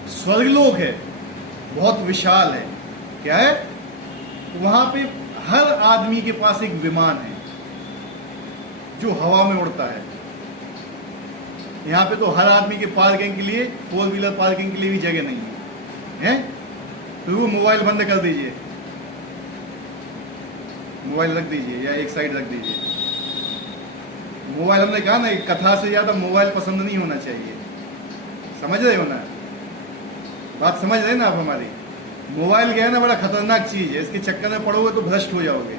स्वर्गलोक है बहुत विशाल है। क्या है? वहां पे हर आदमी के पास एक विमान है जो हवा में उड़ता है। यहाँ पे तो हर आदमी के पार्किंग के लिए, 4 व्हीलर पार्किंग के लिए भी जगह नहीं है, तो वो मोबाइल बंद कर दीजिए, मोबाइल रख दीजिए या एक साइड रख दीजिए। मोबाइल, हमने कहा ना, कथा से ज्यादा मोबाइल पसंद नहीं होना चाहिए। समझ रहे हो ना? बात समझ रहे ना आप हमारी? मोबाइल क्या है ना, बड़ा खतरनाक चीज है। इसके चक्कर में पड़ोगे तो भ्रष्ट हो जाओगे।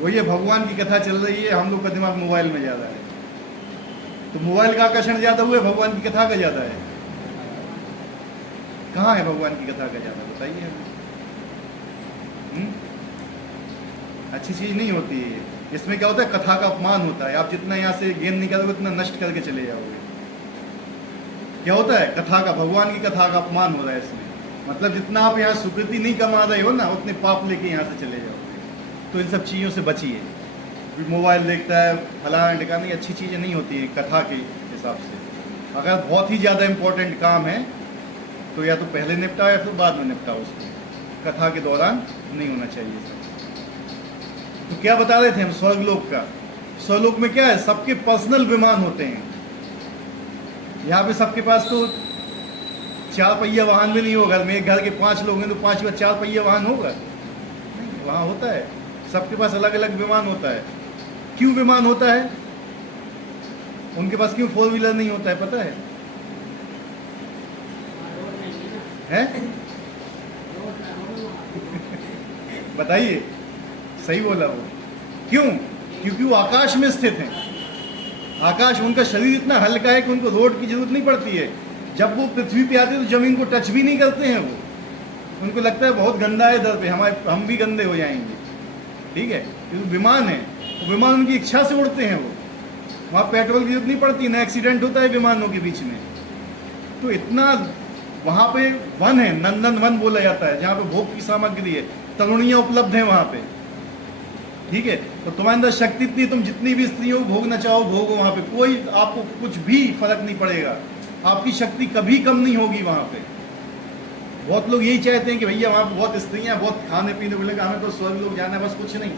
वो ये भगवान की कथा चल रही है, हम लोग का दिमाग मोबाइल में ज्यादा है। तो मोबाइल का आकर्षण ज्यादा हुआ, भगवान की कथा का ज्यादा है। कहाँ है भगवान की कथा का ज्यादा? बताइए हमें। अच्छी चीज नहीं होती है। इसमें क्या होता है? कथा का अपमान होता है। आप जितना यहाँ से गेन निकालोगे उतना नष्ट करके चले जाओगे। क्या होता है? कथा का, भगवान की कथा का अपमान हो रहा है इसमें। मतलब जितना आप यहाँ सुकृति नहीं कमा रहे हो ना, उतने पाप लेके यहाँ से चले जाओगे। तो इन सब चीज़ों से बचिए। मोबाइल देखता है, फलाना ढिकाना, ये अच्छी चीज़ें नहीं होती है कथा के हिसाब से। अगर बहुत ही ज़्यादा इम्पोर्टेंट काम है तो या तो पहले निपटाओ या फिर बाद में निपटाओ उसको। कथा के दौरान नहीं होना चाहिए सब। तो क्या बता रहे थे हम? स्वर्गलोक का। स्वर्गलोक में क्या है? सबके पर्सनल विमान होते हैं। यहाँ पे सबके पास तो 4 पहिया वाहन भी नहीं होगा। घर में एक घर के 5 लोग हैं तो 5 का 4 पहिया वाहन होगा नहीं, वहाँ होता है सबके पास अलग अलग विमान होता है। क्यों विमान होता है? उनके पास क्यों 4 व्हीलर नहीं होता है पता है? बताइए, सही बोला वो। क्यों? क्योंकि वो आकाश में स्थित हैं। आकाश, उनका शरीर इतना हल्का है कि उनको रोड की जरूरत नहीं पड़ती है। जब वो पृथ्वी पे आते हैं तो जमीन को टच भी नहीं करते हैं वो। उनको लगता है बहुत गंदा है इधर पे, हम भी गंदे हो जाएंगे, ठीक है। क्योंकि विमान है, तो विमान उनकी इच्छा से उड़ते हैं वो। वहाँ पेट्रोल की जरूरत नहीं पड़ती, ना एक्सीडेंट होता है विमानों के बीच में। तो इतना वहाँ पे वन है, नंदन वन बोला जाता है, जहाँ पे भोग की सामग्री है, तरुणियाँ उपलब्ध हैं वहाँ पे, ठीक है। तो तुम्हारे अंदर शक्ति इतनी, तुम जितनी भी स्त्री हो भोगना चाहो भोगो वहाँ पे, कोई आपको कुछ भी फर्क नहीं पड़ेगा। आपकी शक्ति कभी कम नहीं होगी वहाँ पे। बहुत लोग यही चाहते हैं कि भैया वहाँ पे बहुत स्त्रियाँ, बहुत खाने पीने को लेकर, हमें तो स्वर्ग लोग जाना है, बस कुछ नहीं,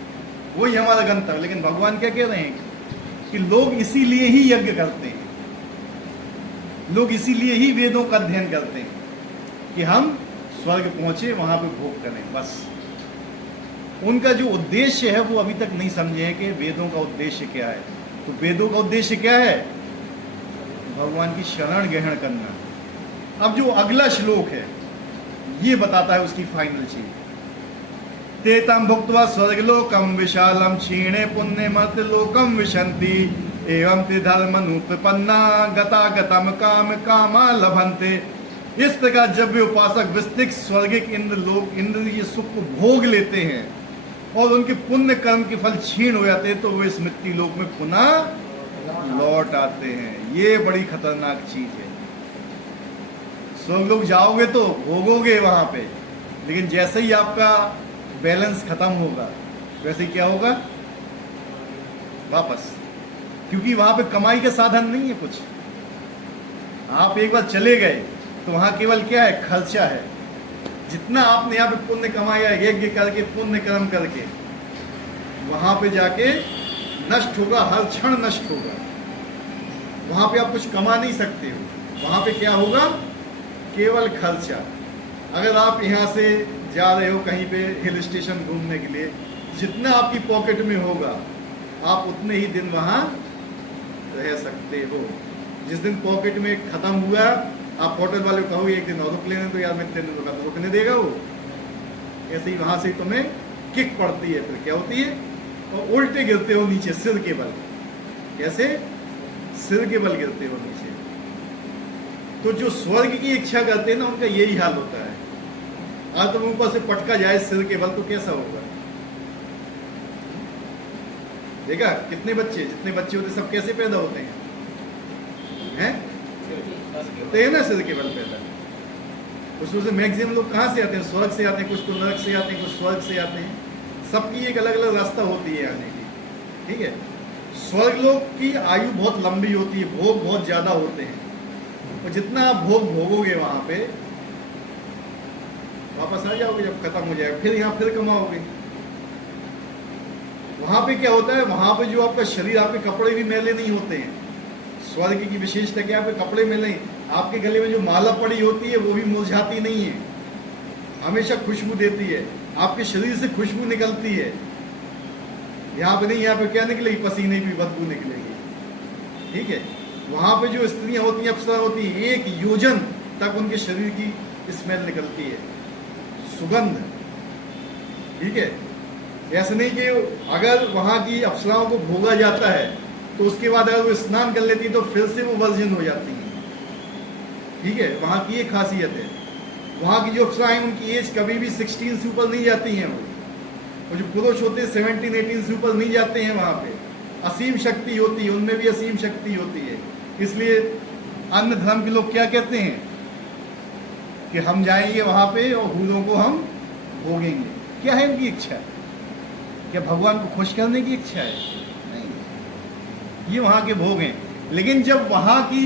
वही हमारा गंतव्य। लेकिन भगवान क्या कह रहे हैं कि लोग इसीलिए ही यज्ञ करते हैं, लोग इसीलिए ही वेदों का अध्ययन करते हैं कि हम स्वर्ग पहुंचे, वहां पे भोग करें, बस। उनका जो उद्देश्य है वो अभी तक नहीं समझे हैं कि वेदों का उद्देश्य क्या है। तो वेदों का उद्देश्य क्या है? भगवान की शरण ग्रहण करना। अब जो अगला श्लोक है ये बताता है उसकी फाइनल चीज। तेतम भुक्त्वा स्वर्गलोकम विशालम क्षीणे पुण्य मत लोकम विशंति एवं त्रिधर्मनुपन्ना गता गतम काम कामा लभंते। इस प्रकार जब वे उपासक विस्तृत स्वर्गिक इंद्र लोक इंद्रिय सुख को भोग लेते हैं और उनके पुण्य कर्म के फल क्षीण हो जाते हैं तो वे स्मृति लोक में पुनः लौट आते हैं। ये बड़ी खतरनाक चीज है। स्वर्ग लोग जाओगे तो भोगोगे वहां पे, लेकिन जैसे ही आपका बैलेंस खत्म होगा वैसे ही क्या होगा? वापस। क्योंकि वहां पे कमाई का साधन नहीं है कुछ। आप एक बार चले गए तो वहां केवल क्या है? खर्चा है। जितना आपने यहाँ पे पुण्य कमाया, यज्ञ करके, पुण्य कर्म करके, वहां पे जाके नष्ट होगा, हर क्षण नष्ट होगा। वहां पे आप कुछ कमा नहीं सकते हो। वहां पे क्या होगा? केवल खर्चा। अगर आप यहाँ से जा रहे हो कहीं पे हिल स्टेशन घूमने के लिए, जितना आपकी पॉकेट में होगा आप उतने ही दिन वहाँ रह सकते हो। जिस दिन पॉकेट में खत्म हुआ, आप होटल वाले को कहोगे एक दिन और रुक लेने, तो यार मैं 3 दिन रुका, तो रुकने देगा वो? ऐसे ही वहाँ से तुम्हें किक पड़ती है, फिर क्या होती है? और उल्टे गिरते हो नीचे सिर के बल। कैसे? सिर के बल गिरते हो नीचे। तो जो स्वर्ग की इच्छा करते हैं ना, उनका यही हाल होता है। आज तुम ऊपर से पटका जाए सिर के बल तो कैसा होगा? देखा कितने बच्चे, जितने बच्चे होते सब कैसे पैदा होते हैं? होते हैं ना सिर के बल पैदा। उसमें से मैक्सिमम लोग कहाँ से आते हैं? स्वर्ग से आते हैं, कुछ तो नरक से आते हैं, कुछ स्वर्ग से आते हैं। सबकी एक अलग अलग रास्ता होती है आने की, ठीक है। स्वर्ग लोग की आयु बहुत लंबी होती है, भोग बहुत ज्यादा होते हैं, और जितना आप भोग भोगोगे वहां पे वापस आ जाओगे जब खत्म हो जाएगा, फिर यहाँ फिर कमाओगे। वहां पे क्या होता है? वहां पे जो आपका शरीर, आपके कपड़े भी मैले नहीं होते हैं। स्वर्ग की विशेषता क्या है? आपके कपड़े मैले, आपके गले में जो माला पड़ी होती है वो भी मुरझाती नहीं है, हमेशा खुशबू देती है। आपके शरीर से खुशबू निकलती है। यहाँ पे नहीं, यहाँ पे क्या निकलेगी? पसीने की बदबू निकलेगी, ठीक है। वहां पे जो स्त्रियां होती हैं, अप्सरा होती है, 1 योजन तक उनके शरीर की स्मेल निकलती है, सुगंध, ठीक है। ऐसा नहीं कि अगर वहां की अप्सराओं को भोगा जाता है तो उसके बाद अगर वो स्नान कर लेती है तो फिर से वो वर्जिन हो जाती है, ठीक है। वहां की एक खासियत है। वहां की जो अप्सराएं, उनकी एज कभी भी 16 से ऊपर नहीं जाती हैं। वो जो पुरुष होते हैं 17, 18 से ऊपर नहीं जाते हैं। वहां पे असीम शक्ति होती है, उनमें भी असीम शक्ति होती है। इसलिए अन्य धर्म के लोग क्या कहते हैं कि हम जाएंगे वहां पे और हूरों को हम भोगेंगे। क्या है इनकी इच्छा? क्या भगवान को खुश करने की इच्छा है? नहीं, ये वहां के भोग हैं। लेकिन जब वहां की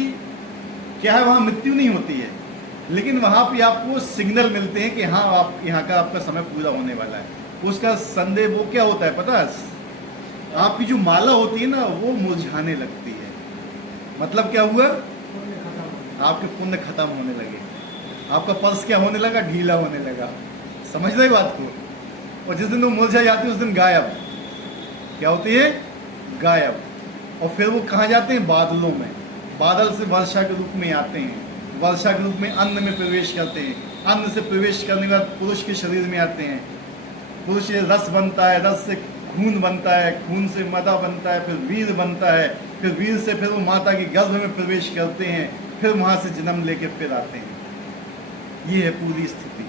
क्या है, वहां मृत्यु नहीं होती है, लेकिन वहां पे आपको सिग्नल मिलते हैं कि हाँ, आप यहाँ का आपका समय पूरा होने वाला है। उसका संदेह वो क्या होता है पता है? आपकी जो माला होती है ना, वो मुरझाने लगती है। मतलब क्या हुआ? आपके पुण्य खत्म होने लगे। आपका पल्स क्या होने लगा, ढीला होने लगा। समझ रहे बात को। और जिस दिन वो मुरझा जाती है उस दिन गायब। क्या होती है, गायब। और फिर वो कहाँ जाते हैं, बादलों में। बादल से वर्षा के रूप में आते हैं, वर्षा के रूप में अन्न में प्रवेश करते हैं, अन्न से प्रवेश करने के बाद पुरुष के शरीर में आते हैं, पुरुष से रस बनता है, रस से खून बनता है, खून से मदा बनता है, फिर वीर बनता है, फिर वीर से फिर वो माता के गर्भ में प्रवेश करते हैं, फिर वहाँ से जन्म लेके फिर आते हैं। ये है पूरी स्थिति।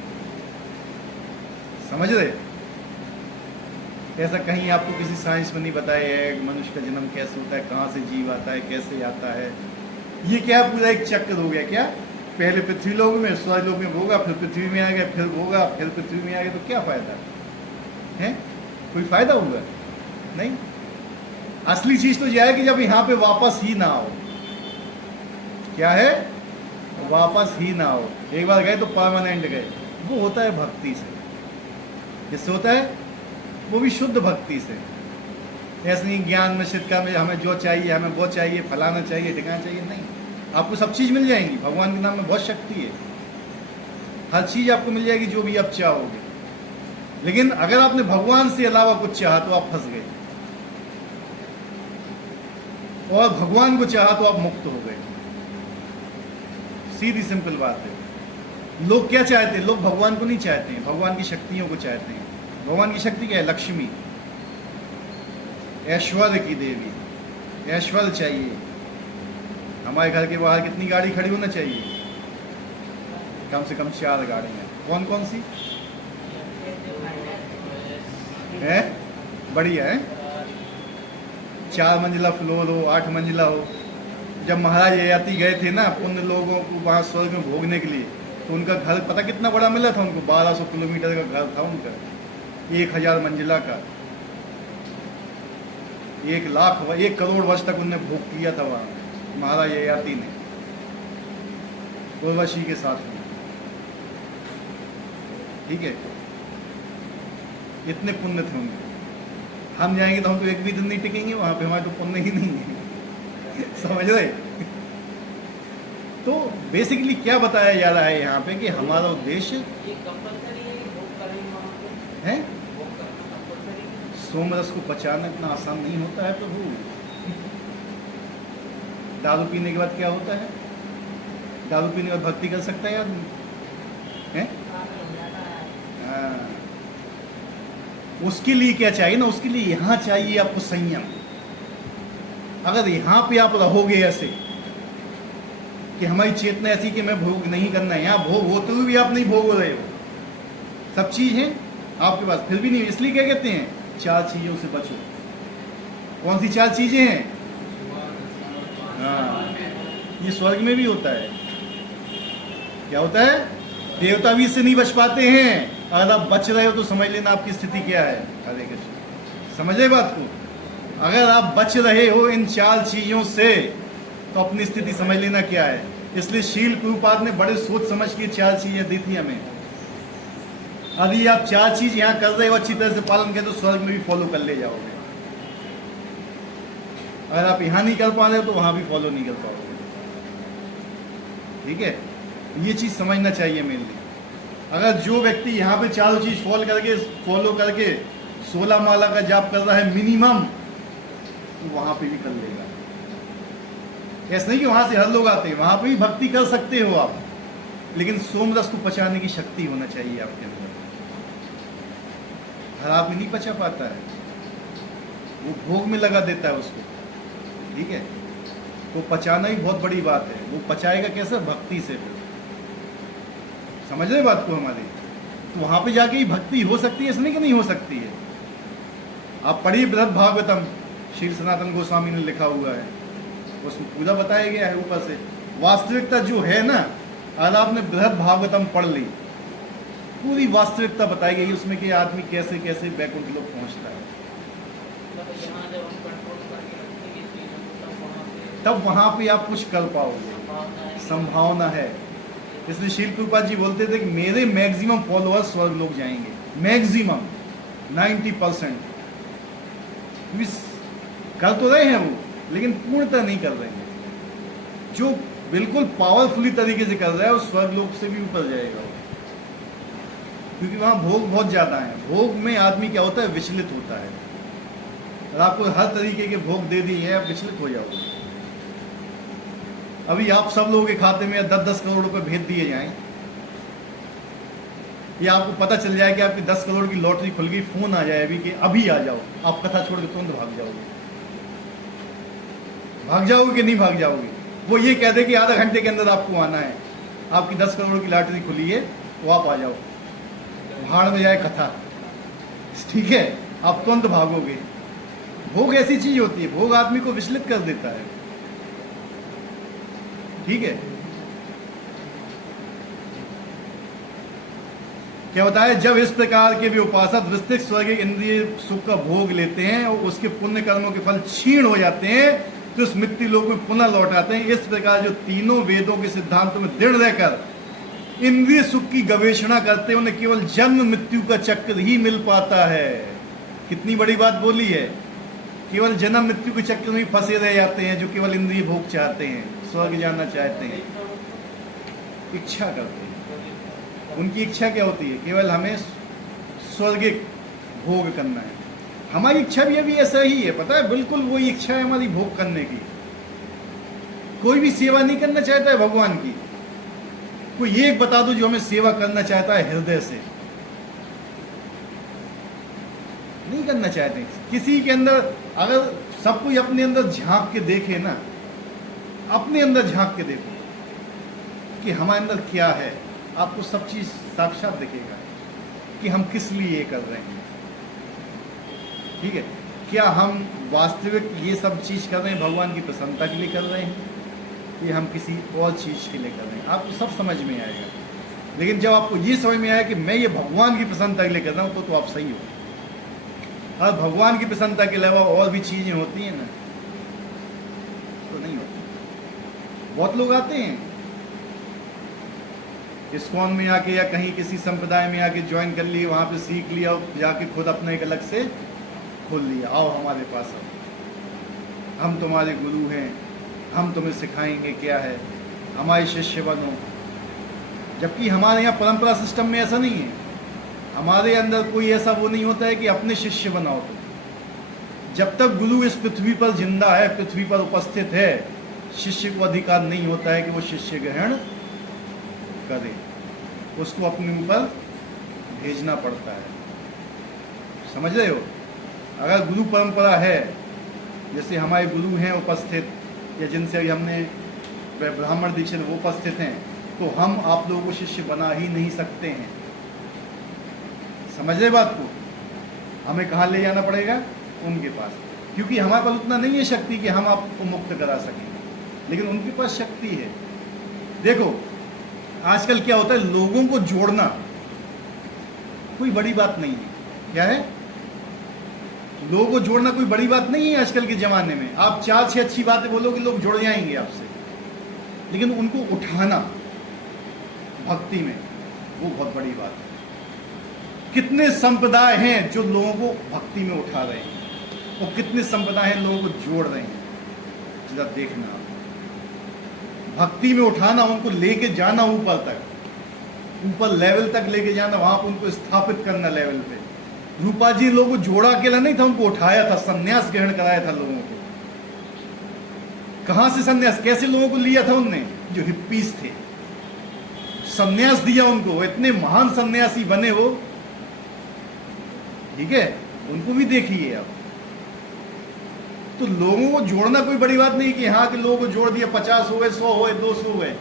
समझ रहे। ऐसा कहीं आपको किसी साइंस में नहीं बताया है कि मनुष्य का जन्म कैसे होता है, कहाँ से जीव आता है, कैसे आता है। ये क्या पूरा एक चक्र हो गया। क्या पहले पृथ्वी लोक में, स्वर्ग लोक में भोगा, फिर पृथ्वी में आ गया, फिर भोगा, फिर पृथ्वी में आ गया। तो क्या फायदा है? कोई फायदा होगा नहीं। असली चीज तो यह है कि जब यहाँ पे वापस ही ना आओ। क्या है, वापस ही ना आओ। एक बार गए तो परमानेंट गए। वो होता है भक्ति से। जिससे होता है वो भी शुद्ध भक्ति से। ऐसे नहीं ज्ञान में शिक्षा में हमें जो चाहिए, हमें वो चाहिए, फलाना चाहिए, ठिकाना चाहिए, नहीं। आपको सब चीज़ मिल जाएंगी। भगवान के नाम में बहुत शक्ति है। हर चीज़ आपको मिल जाएगी जो भी आप चाहोगे। लेकिन अगर आपने भगवान से अलावा कुछ चाहा तो आप फंस गए, और भगवान को चाहा तो आप मुक्त हो गए। सीधी सिंपल बात है। लोग क्या चाहते हैं? लोग भगवान को नहीं चाहते हैं, भगवान की शक्तियों को चाहते हैं। भगवान की शक्ति क्या है? लक्ष्मी, ऐश्वर्य की देवी। ऐश्वर्य चाहिए। हमारे घर के बाहर कितनी गाड़ी खड़ी होना चाहिए? कम से कम 4 गाड़ियाँ। कौन कौन सी है? बढ़िया है। 4 मंजिला फ्लोर हो, 8 मंजिला हो। जब महाराज ययाति गए थे ना पुण्य लोगों को वहाँ स्वर्ग में भोगने के लिए, तो उनका घर पता कितना बड़ा मिला था उनको? 1200 किलोमीटर का घर था उनका, 1000 मंजिला का। 1 करोड़ वर्ष तक उनने भोग किया था वहाँ महाराज ययाति ने, उर्वशी के साथ में। ठीक है, इतने पुण्य थे उनके। हम जाएंगे तो हम तो एक भी दिन नहीं टिकेंगे वहाँ पे, हमारे तो पुण्य ही नहीं है। समझ रहे। तो बेसिकली क्या बताया जा रहा है यहाँ पे कि हमारा उद्देश्य है। सोमरस को पचाना इतना आसान नहीं होता है प्रभु। दारू पीने के बाद क्या होता है? दारू पीने के बाद भक्ति कर सकता है आदमी? है? उसके लिए क्या चाहिए ना, उसके लिए यहाँ चाहिए आपको संयम। अगर यहाँ पे आप रहोगे ऐसे कि हमारी चेतना ऐसी कि मैं भोग नहीं करना है, यहाँ भोग होते हुए भी आप नहीं भोग रहे हो, सब चीज है आपके पास, फिर भी नहीं। इसलिए क्या कहते हैं? 4 चीजों से बचो। कौन सी 4 चीजें हैं? हाँ, ये स्वर्ग में भी होता है। क्या होता है? देवता भी इससे नहीं बच पाते हैं। अगर आप बच रहे हो तो समझ लेना आपकी स्थिति क्या है। हरे कृष्ण। समझ रहे बात को? अगर आप बच रहे हो इन 4 चीजों से तो अपनी स्थिति समझ लेना क्या है। इसलिए शील प्रभुपाद ने बड़े सोच समझ के 4 चीजें दी थी हमें। अभी आप 4 चीज यहाँ कर रहे हो, अच्छी तरह से पालन करें तो स्वर्ग में भी फॉलो कर ले जाओगे। अगर आप यहाँ नहीं कर पा रहे हो तो वहां भी फॉलो नहीं कर पाओगे। ठीक है, ये चीज समझना चाहिए मेरे लिए। अगर जो व्यक्ति यहाँ पे 4 चीज फॉलो करके 16 माला का जाप कर रहा है मिनिमम, तो वहां पे भी कर लेगा। ऐसा नहीं कि वहां से हर लोग आते हैं, वहां पे भी भक्ति कर सकते हो आप, लेकिन सोमरस को पचाने की शक्ति होना चाहिए आपके अंदर। हर आदमी नहीं पचा पाता है, वो भोग में लगा देता है उसको। ठीक है, तो पचाना ही बहुत बड़ी बात है। वो पचाएगा कैसे? भक्ति से। समझ रहे बात को हमारी? तो वहां पे जाके ही भक्ति हो सकती है, ऐसा नहीं कि नहीं हो सकती है। आप पढ़िए बृहद भागवतम, श्री सनातन गोस्वामी ने लिखा हुआ है, उसमें पूरा बताया गया है ऊपर से। वास्तविकता जो है ना, अगर आपने बृहद भागवतम पढ़ ली, पूरी वास्तविकता बताई गई उसमें कि आदमी कैसे कैसे बैकुंठ लोग पहुंचता है। तब वहां पे आप कुछ कर पाओगे, संभावना है। इसलिए शील प्रभुपाद जी बोलते थे कि मेरे मैक्सिमम फॉलोअर्स स्वर्ग लोग जाएंगे, मैक्सिमम 90%। कर तो रहे हैं वो, लेकिन पूर्णतः नहीं कर रहे हैं। जो बिल्कुल पावरफुली तरीके से कर रहा है, और स्वर्ग लोक से भी ऊपर जाएगा वो। क्योंकि वहाँ भोग बहुत ज़्यादा है। भोग में आदमी क्या होता है, विचलित होता है। और आपको हर तरीके के भोग दे दिए हैं, आप विचलित हो जाओगे। अभी आप सब लोगों के खाते में 10-10 करोड़ रुपए भेज दिए जाएं, या आपको पता चल जाए कि आपकी 10 करोड़ की लॉटरी खुल गई, फोन आ जाए अभी कि अभी आ जाओ, आप कथा छोड़ के तुरंत भाग जाओगे। भाग जाओगे कि नहीं भाग जाओगे? वो ये कह दे कि आधा घंटे के अंदर आपको आना है, आपकी 10 करोड़ की लॉटरी खुली है, तो आप आ जाओ। भाड़ में जाए कथा, ठीक है, आप तुरंत भागोगे। भोग ऐसी चीज होती है, भोग आदमी को विचलित कर देता है, ठीक है। क्या बताया, जब इस प्रकार के भी उपासक विस्तृत स्वर्गीय इंद्रिय सुख का भोग लेते हैं और उसके पुण्य कर्मों के फल क्षीण हो जाते हैं, तो इस मृत्यु लोक में पुनः लौट आते हैं। इस प्रकार जो तीनों वेदों के सिद्धांतों में दृढ़ रहकर इंद्रिय सुख की गवेषणा करते हैं, उन्हें केवल जन्म मृत्यु का चक्र ही मिल पाता है। कितनी बड़ी बात बोली है, केवल जन्म मृत्यु के चक्र में फंसे रह जाते हैं जो केवल इंद्रिय भोग चाहते हैं, स्वर्ग जाना चाहते हैं, इच्छा करते हैं। उनकी इच्छा क्या होती है, केवल हमें स्वर्गिक भोग करना है। हमारी इच्छा भी अभी ऐसा ही है, पता है, बिल्कुल वही इच्छा है हमारी भोग करने की। कोई भी सेवा नहीं करना चाहता है भगवान की। कोई एक बता दो जो हमें सेवा करना चाहता है हृदय से, नहीं करना चाहते किसी के अंदर। अगर सब कोई अपने अंदर झांक के देखे ना, अपने अंदर झांक के देखो कि हमारे अंदर क्या है, आपको सब चीज साक्षात दिखेगा कि हम किस लिए ये कर रहे हैं, ठीक है। क्या हम वास्तविक ये सब चीज कर रहे हैं भगवान की प्रसन्नता के लिए कर रहे हैं, ये हम किसी और चीज के लिए कर रहे हैं, आपको सब समझ में आएगा। लेकिन जब आपको ये समझ में आया कि मैं ये भगवान की प्रसन्नता के लिए कर रहा हूँ, तो आप सही हो। और भगवान की प्रसन्नता के अलावा और भी चीजें होती हैं ना, तो नहीं होती। बहुत लोग आते हैं इस्कॉन में आके या कहीं किसी संप्रदाय में आके ज्वाइन कर लिए, वहां पे सीख लिया और जाके खुद अपना एक अलग से खोल लिया, आओ हमारे पास आओ, हम तुम्हारे गुरु हैं, हम तुम्हें सिखाएंगे क्या है, हमारे शिष्य बनो। जबकि हमारे यहाँ परंपरा सिस्टम में ऐसा नहीं है। हमारे अंदर कोई ऐसा वो नहीं होता है कि अपने शिष्य बनाओ। तो जब तक गुरु इस पृथ्वी पर जिंदा है, पृथ्वी पर उपस्थित है, शिष्य को अधिकार नहीं होता है कि वो शिष्य ग्रहण करे, उसको अपने ऊपर भेजना पड़ता है। समझ रहे हो? अगर गुरु परंपरा है, जैसे हमारे गुरु हैं उपस्थित, या जिनसे अभी हमने ब्राह्मण दीक्षित वो उपस्थित हैं, तो हम आप लोगों को शिष्य बना ही नहीं सकते हैं। समझ रहे बात को? हमें कहाँ ले जाना पड़ेगा? उनके पास, क्योंकि हमारे पास उतना नहीं है शक्ति कि हम आपको मुक्त करा सकें, लेकिन उनके पास शक्ति है। देखो आजकल क्या होता है, लोगों को जोड़ना कोई बड़ी बात नहीं है। क्या है? लोगों को जोड़ना कोई बड़ी बात नहीं है। आजकल के ज़माने में आप 4-6 अच्छी बातें बोलोगे, लोग जुड़ जाएंगे आपसे, लेकिन उनको उठाना भक्ति में, वो बहुत बड़ी बात है। कितने संप्रदाय हैं जो लोगों को भक्ति में उठा रहे हैं, और कितने संप्रदाय हैं लोगों को जोड़ रहे हैं। जरा देखना, भक्ति में उठाना, उनको लेके जाना ऊपर तक, ऊपर लेवल तक लेके जाना, वहां पर उनको स्थापित करना लेवल पे। रूपा जी लोगों को जोड़ा अकेला नहीं था, उनको उठाया था, संन्यास ग्रहण कराया था लोगों को। कहां से संन्यास, कैसे लोगों को लिया था उनने? जो हिप्पीज थे, संन्यास दिया उनको, इतने महान सन्यासी बने वो, ठीक है। उनको भी देखिए आप। तो लोगों को जोड़ना कोई बड़ी बात नहीं कि हाँ कि लोगों को जोड़ दिया, 50 हो गए, 100 हो गए, 200 हो गए,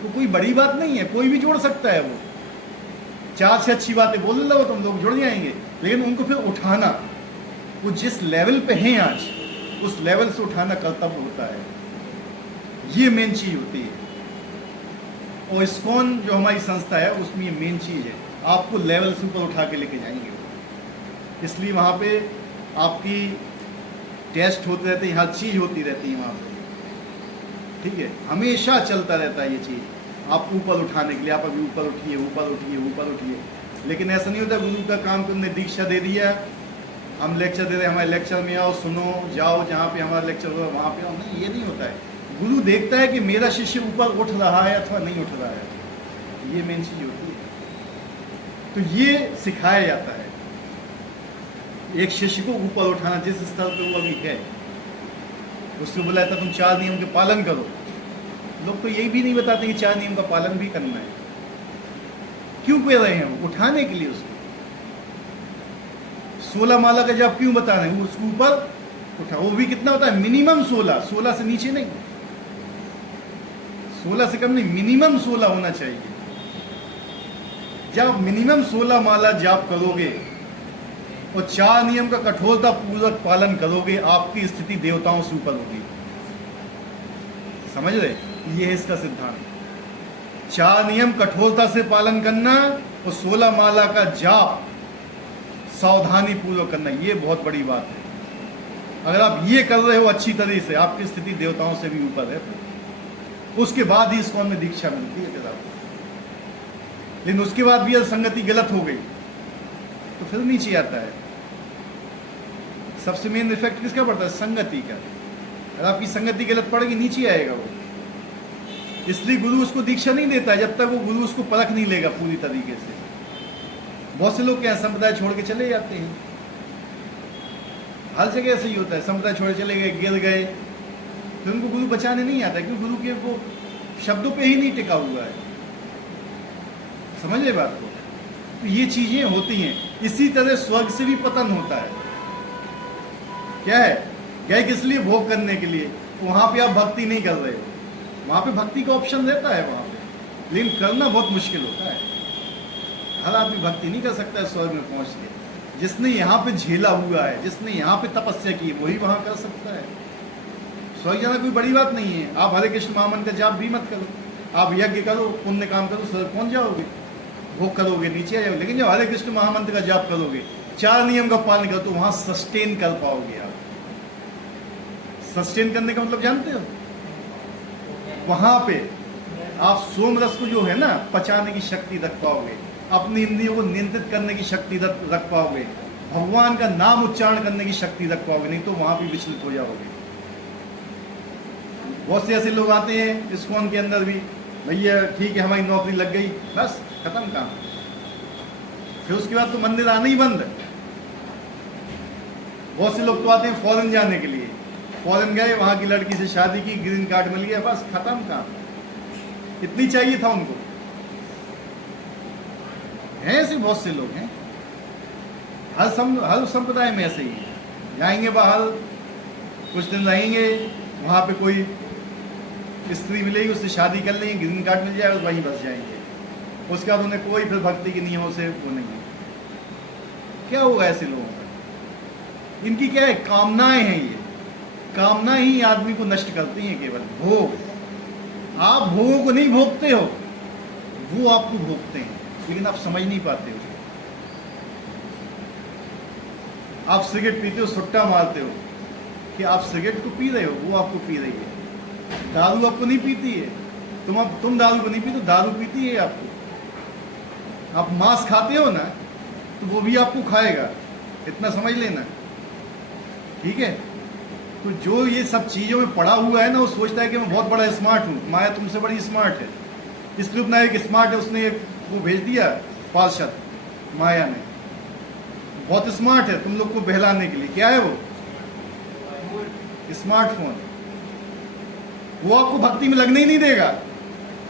तो कोई बड़ी बात नहीं है। कोई भी जोड़ सकता है। वो 4 से अच्छी बातें बोल लो, तुम लोग जुड़ जाएंगे, लेकिन उनको फिर उठाना, वो जिस लेवल पे हैं आज, उस लेवल से उठाना कर्तव्य होता है। ये मेन चीज होती है। और इस्कॉन जो हमारी संस्था है, उसमें ये मेन चीज है, आपको लेवल से ऊपर उठा के लेके जाएंगे। इसलिए वहाँ पे आपकी टेस्ट होते रहते हैं, हर चीज़ होती रहती है वहाँ पे, ठीक है। हमेशा चलता रहता है ये चीज़ आपको ऊपर उठाने के लिए। आप अभी ऊपर उठिए, ऊपर उठिए, ऊपर उठिए, लेकिन ऐसा नहीं होता गुरु का काम तुमने दीक्षा दे दिया, हम लेक्चर दे रहे हैं, हमारे लेक्चर में आओ, सुनो, जाओ, जहाँ पे हमारा लेक्चर हो रहा है वहाँ पे आओ, नहीं, ये नहीं होता है। गुरु देखता है कि मेरा शिष्य ऊपर उठ रहा है अथवा नहीं उठ रहा है, ये मेन चीज होती है। तो ये सिखाया जाता है एक शिष्य को ऊपर उठाना, जिस स्तर पे वो अभी है। उसको बोला था तुम 4 नियम के पालन करो। लोग तो यही भी नहीं बताते कि 4 नियम का पालन भी करना है। क्यों कह रहे हैं? उठाने के लिए उसको। 16 माला का जाप क्यों बता रहे हैं? उसको ऊपर उठा। वो भी कितना होता है? मिनिमम 16 से नीचे नहीं, 16 से कम नहीं, मिनिमम 16 होना चाहिए। जब मिनिमम 16 माला जाप करोगे और 4 नियम का कठोरता पूर्वक पालन करोगे, आपकी स्थिति देवताओं से ऊपर होगी। समझ रहे? ये है इसका सिद्धांत। 4 नियम कठोरता से पालन करना और 16 माला का जाप सावधानी पूर्वक करना, ये बहुत बड़ी बात है। अगर आप ये कर रहे हो अच्छी तरह से, आपकी स्थिति देवताओं से भी ऊपर है। उसके बाद ही इस्कॉन में दीक्षा मिलती है फिर आपको। लेकिन उसके बाद भी अगर संगति गलत हो गई तो फिर नीचे आता है। सबसे मेन इफेक्ट किसका पड़ता है? संगति का। अगर आपकी संगति गलत पड़ेगी, नीचे आएगा वो। इसलिए गुरु उसको दीक्षा नहीं देता है जब तक वो गुरु उसको परख नहीं लेगा पूरी तरीके से। बहुत से लोग क्या है, संप्रदाय छोड़ के चले जाते हैं। हर जगह ऐसे ही होता है, संप्रदाय छोड़ चले गए, गिर गए, तो उनको गुरु बचाने नहीं आता, क्योंकि गुरु के वो शब्दों पे ही नहीं टिका हुआ है। समझ रहे बात को? तो ये चीजें होती हैं। इसी तरह स्वर्ग से भी पतन होता है। क्या है? गए किस लिए? भोग करने के लिए। वहां पे आप भक्ति नहीं कर रहे हो। वहां पे भक्ति का ऑप्शन रहता है वहां पे, लेकिन करना बहुत मुश्किल होता है। हर आदमी भक्ति नहीं कर सकता है स्वर्ग में पहुंच के। जिसने यहाँ पे झेला हुआ है, जिसने यहाँ पे तपस्या की, वही वहां कर सकता है। स्वर्ग जाना कोई बड़ी बात नहीं है। आप हरे कृष्ण महामंत्र का जाप भी मत करो, आप यज्ञ करो, पुण्य काम करो, स्वर्ग पहुंच जाओगे, भोग करोगे, नीचे आ जाओगे। लेकिन जब हरे कृष्ण महामंत्र का जाप करोगे, 4 नियम का पालन करो, तो वहां सस्टेन कर पाओगे आप। सस्टेन करने का मतलब जानते हो? वहां पे आप सोम रस को जो है ना, पचाने की शक्ति रख पाओगे, अपनी इंद्रियों को नियंत्रित करने की शक्ति रख पाओगे, भगवान का नाम उच्चारण करने की शक्ति रख पाओगे। नहीं तो वहां भी विचलित हो जाओगे। बहुत से ऐसे लोग आते हैं इस्कॉन के अंदर भी, भैया ठीक है हमारी नौकरी लग गई, बस खत्म काम। फिर उसके बाद तो मंदिर आना ही बंद। बहुत से लोग तो आते हैं फॉरेन जाने के लिए, फॉरेन गए, वहां की लड़की से शादी की, ग्रीन कार्ड मिल गया, बस खत्म काम। इतनी चाहिए था उनको। हैं ऐसे बहुत से लोग हैं। हर संप्रदाय में ऐसे ही है। जाएंगे बाहर, कुछ दिन रहेंगे, वहां पे कोई स्त्री मिलेगी, उससे शादी कर लेंगे, ग्रीन कार्ड मिल जाएगा, वहीं बस जाएंगे। उसके बाद उन्हें कोई फिर भक्ति के नियमों से वो नहीं है। क्या होगा ऐसे लोगों का? इनकी क्या है? कामनाएं हैं। ये कामना ही आदमी को नष्ट करती हैं। केवल भोग, आप भोगों को नहीं भोगते हो, वो आपको भोगते हैं, लेकिन आप समझ नहीं पाते हो। आप सिगरेट पीते हो, सुट्टा मारते हो कि आप सिगरेट को पी रहे हो, वो आपको पी रही है। दारू आपको नहीं पीती है, तुम दारू को नहीं पीते, दारू पीती है आपको। आप मांस खाते हो ना, तो वो भी आपको खाएगा। इतना समझ लेना, ठीक है? तो जो ये सब चीजों में पड़ा हुआ है ना, वो सोचता है कि मैं बहुत बड़ा स्मार्ट हूँ। माया तुमसे बड़ी स्मार्ट है। इसलिए उतना एक स्मार्ट है, उसने एक वो भेज दिया पार्षद, माया ने, बहुत स्मार्ट है तुम लोग को बहलाने के लिए। क्या है वो? स्मार्टफोन। वो आपको भक्ति में लगने ही नहीं देगा,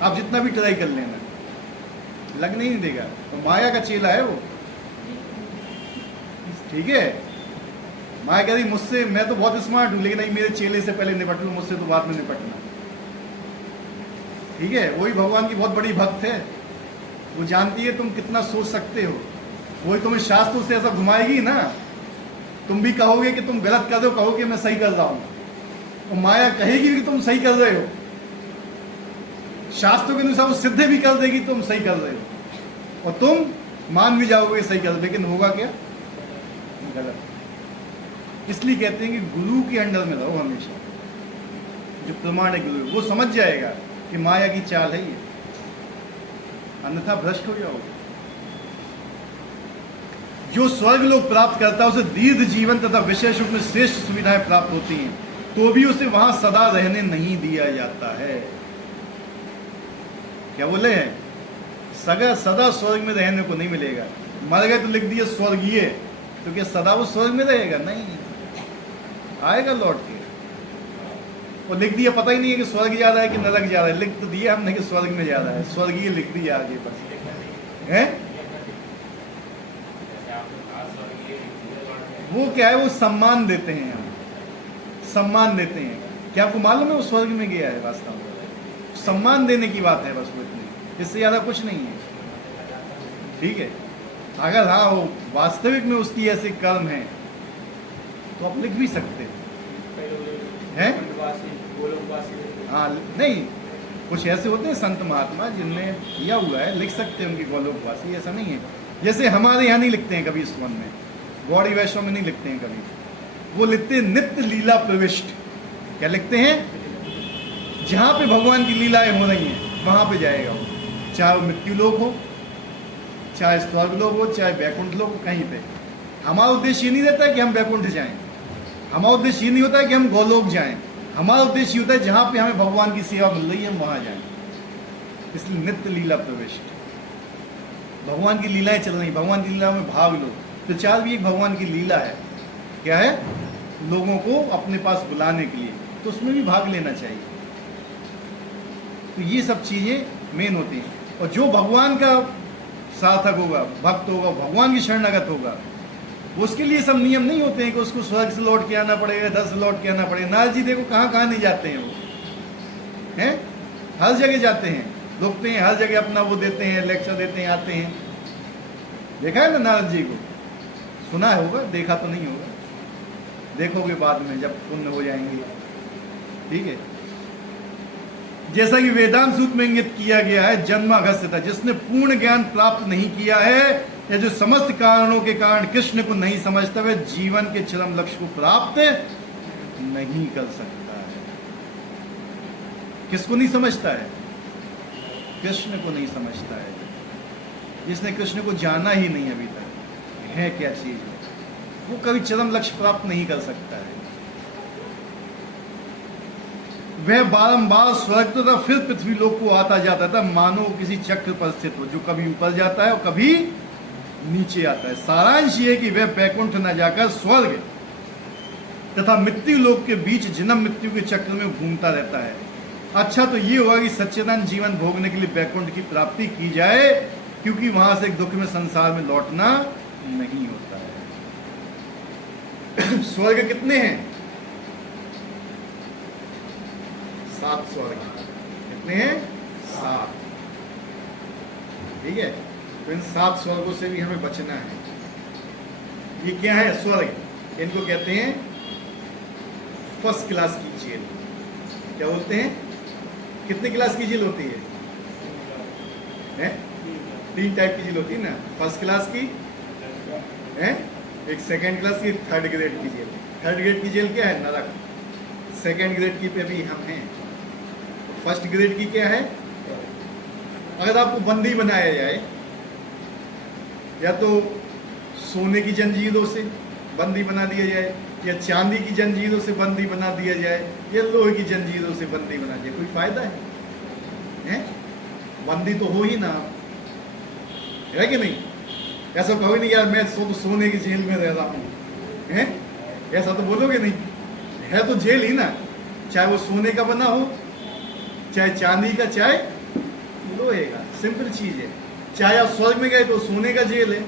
आप जितना भी ट्राई कर लेना, लगने ही नहीं देगा। तो माया का चेला है वो, ठीक है? माया कह रही मुझसे, मैं तो बहुत स्मार्ट हूं, लेकिन नहीं, मेरे चेले से पहले निपट लो, मुझसे तो बाद में निपटना, ठीक है? वही भगवान की बहुत बड़ी भक्त है। वो जानती है तुम कितना सोच सकते हो, वही तुम्हें शास्त्रों से ऐसा घुमाएगी ना, तुम भी कहोगे कि तुम गलत कर रहे हो, कहोगे मैं सही कर रहा हूं, और माया कहेगी कि तुम सही कर रहे हो। शास्त्रों के अनुसार वो सिद्ध भी कर देगी तुम सही कर रहे हो, और तुम मान भी जाओगे सही कर, लेकिन होगा क्या? गलत। इसलिए कहते हैं कि गुरु के अंडर में रहो हमेशा। जो प्रमाणिक गुरु, वो समझ जाएगा कि माया की चाल है ये, अन्यथा भ्रष्ट हो जाओगे। जो स्वर्ग लोग प्राप्त करता है उसे दीर्घ जीवन तथा विषय सुख में श्रेष्ठ सुविधाएं प्राप्त होती हैं। तो तो भी उसे वहां सदा रहने नहीं दिया जाता है। क्या बोले हैं? सदा स्वर्ग में रहने को नहीं मिलेगा। मर गए तो लिख दिए स्वर्गीय, तो क्या सदा वो स्वर्ग में रहेगा? नहीं, आएगा लौट के। और लिख दिया, पता ही नहीं है कि स्वर्ग जा रहा है कि नरक जा रहा है। लिख तो दिया हमने कि स्वर्ग में जा रहा है, स्वर्गीय लिख दिया आगे बस है। वो क्या है, वो सम्मान देते हैं, हम सम्मान देते हैं। क्या आपको मालूम है वो स्वर्ग में गया है? वास्तव में सम्मान देने की बात है बस, वो इतनी, इससे ज्यादा कुछ नहीं है। ठीक है, अगर हाँ वो वास्तविक में उसकी ऐसे कर्म है तो आप लिख भी सकते हैं। हाँ, नहीं, कुछ ऐसे होते हैं संत महात्मा जिनने किया हुआ है, लिख सकते हैं उनकी गोलोकवासी, ऐसा नहीं है। जैसे हमारे यहाँ नहीं लिखते हैं कभी इस वन में, गौड़ी वैष्णव में नहीं लिखते हैं कभी, वो लिखते हैं नित्य लीला प्रविष्ट। क्या लिखते हैं? जहाँ पे भगवान की लीलाएं हो रही हैं वहाँ पे जाएगा वो, चाहे वो मृत्यु लोक हो, चाहे स्वर्ग लोक हो, चाहे वैकुंठ लोक हो, कहीं पे। हमारा उद्देश्य ये नहीं रहता है कि हम वैकुंठ जाएं, हमारा उद्देश्य ये नहीं होता है कि हम गोलोक जाएं, हमारा उद्देश्य ये होता है जहाँ पे हमें भगवान की सेवा मिल रही है हम वहाँ जाएं। इसलिए नित्य लीला प्रविष्ट, भगवान की लीलाएं चल रही, भगवान की लीला में भाग लो। प्रचार भी एक भगवान की लीला है। क्या है? लोगों को अपने पास बुलाने के लिए, तो उसमें भी भाग लेना चाहिए। तो ये सब चीजें मेन होती हैं। और जो भगवान का सार्थक होगा, भक्त होगा, भगवान की शरणागत होगा, उसके लिए सब नियम नहीं होते हैं कि उसको स्वर्ग से लौट के आना पड़ेगा, इधर से लौट के आना पड़ेगा। नारद जी देखो कहाँ कहाँ नहीं जाते हैं, वो हैं हर जगह जाते हैं, रुकते हैं, हर जगह अपना वो देते हैं, लेक्चर देते हैं, आते हैं। देखा है ना नारद जी को? सुना होगा, देखा तो नहीं होगा, देखोगे बाद में जब पुण्य हो जाएंगे। ठीक है, जैसा कि वेदांत सूत्र में इंगित किया गया है, जन्म अगस्त्य था, जिसने पूर्ण ज्ञान प्राप्त नहीं किया है या जो समस्त कारणों के कारण कृष्ण को नहीं समझता, वह जीवन के चरम लक्ष्य को प्राप्त नहीं कर सकता है। किसको नहीं समझता है? कृष्ण को नहीं समझता है। जिसने कृष्ण को जाना ही नहीं अभी तक है क्या चीज, वो कभी चरम लक्ष्य प्राप्त नहीं कर सकता है। वह बारंबार स्वर्ग तथा फिर पृथ्वी लोक को आता जाता था, मानो किसी चक्र पर स्थित हो, जो कभी ऊपर जाता है और कभी नीचे आता है। सारांश ये कि वह बैकुंठ न जाकर स्वर्ग तथा मृत्यु लोक के बीच जन्म मृत्यु के चक्र में घूमता रहता है। अच्छा तो ये हुआ कि सच्चिदानंद जीवन भोगने के लिए बैकुंठ की प्राप्ति की जाए, क्योंकि वहां से एक दुख में संसार में लौटना नहीं होता है। स्वर्ग कितने हैं? 7 स्वर्ग। कितने हैं? 7। ठीक है, तो इन 7 स्वर्गों से भी हमें बचना है। ये क्या है स्वर्ग? इनको कहते हैं फर्स्ट क्लास की जेल। क्या बोलते हैं? कितने क्लास की जेल होती है? 3 टाइप की जेल होती है ना, फर्स्ट क्लास की है, एक सेकंड क्लास की, थर्ड ग्रेड की जेल। थर्ड ग्रेड की जेल क्या है? नरक। सेकंड ग्रेड की पे भी हम हैं। फर्स्ट ग्रेड की क्या है? अगर आपको बंदी बनाया जाए, या तो सोने की जंजीरों से बंदी बना दिया जाए, या चांदी की जंजीरों से बंदी बना दिया जाए, या लोहे की जंजीरों से बंदी बना दिया, कोई फायदा है? बंदी तो हो ही ना, है कि नहीं? ऐसा कहो नहीं यार मैं तो सोने की जेल में रह रहा हूँ, हैं? ऐसा तो बोलोगे नहीं। है तो जेल ही ना, चाहे वो सोने का बना हो, चाहे चांदी का, चाहे लोहे का। सिंपल चीज है। चाहे आप स्वर्ग में गए तो सोने का जेल है,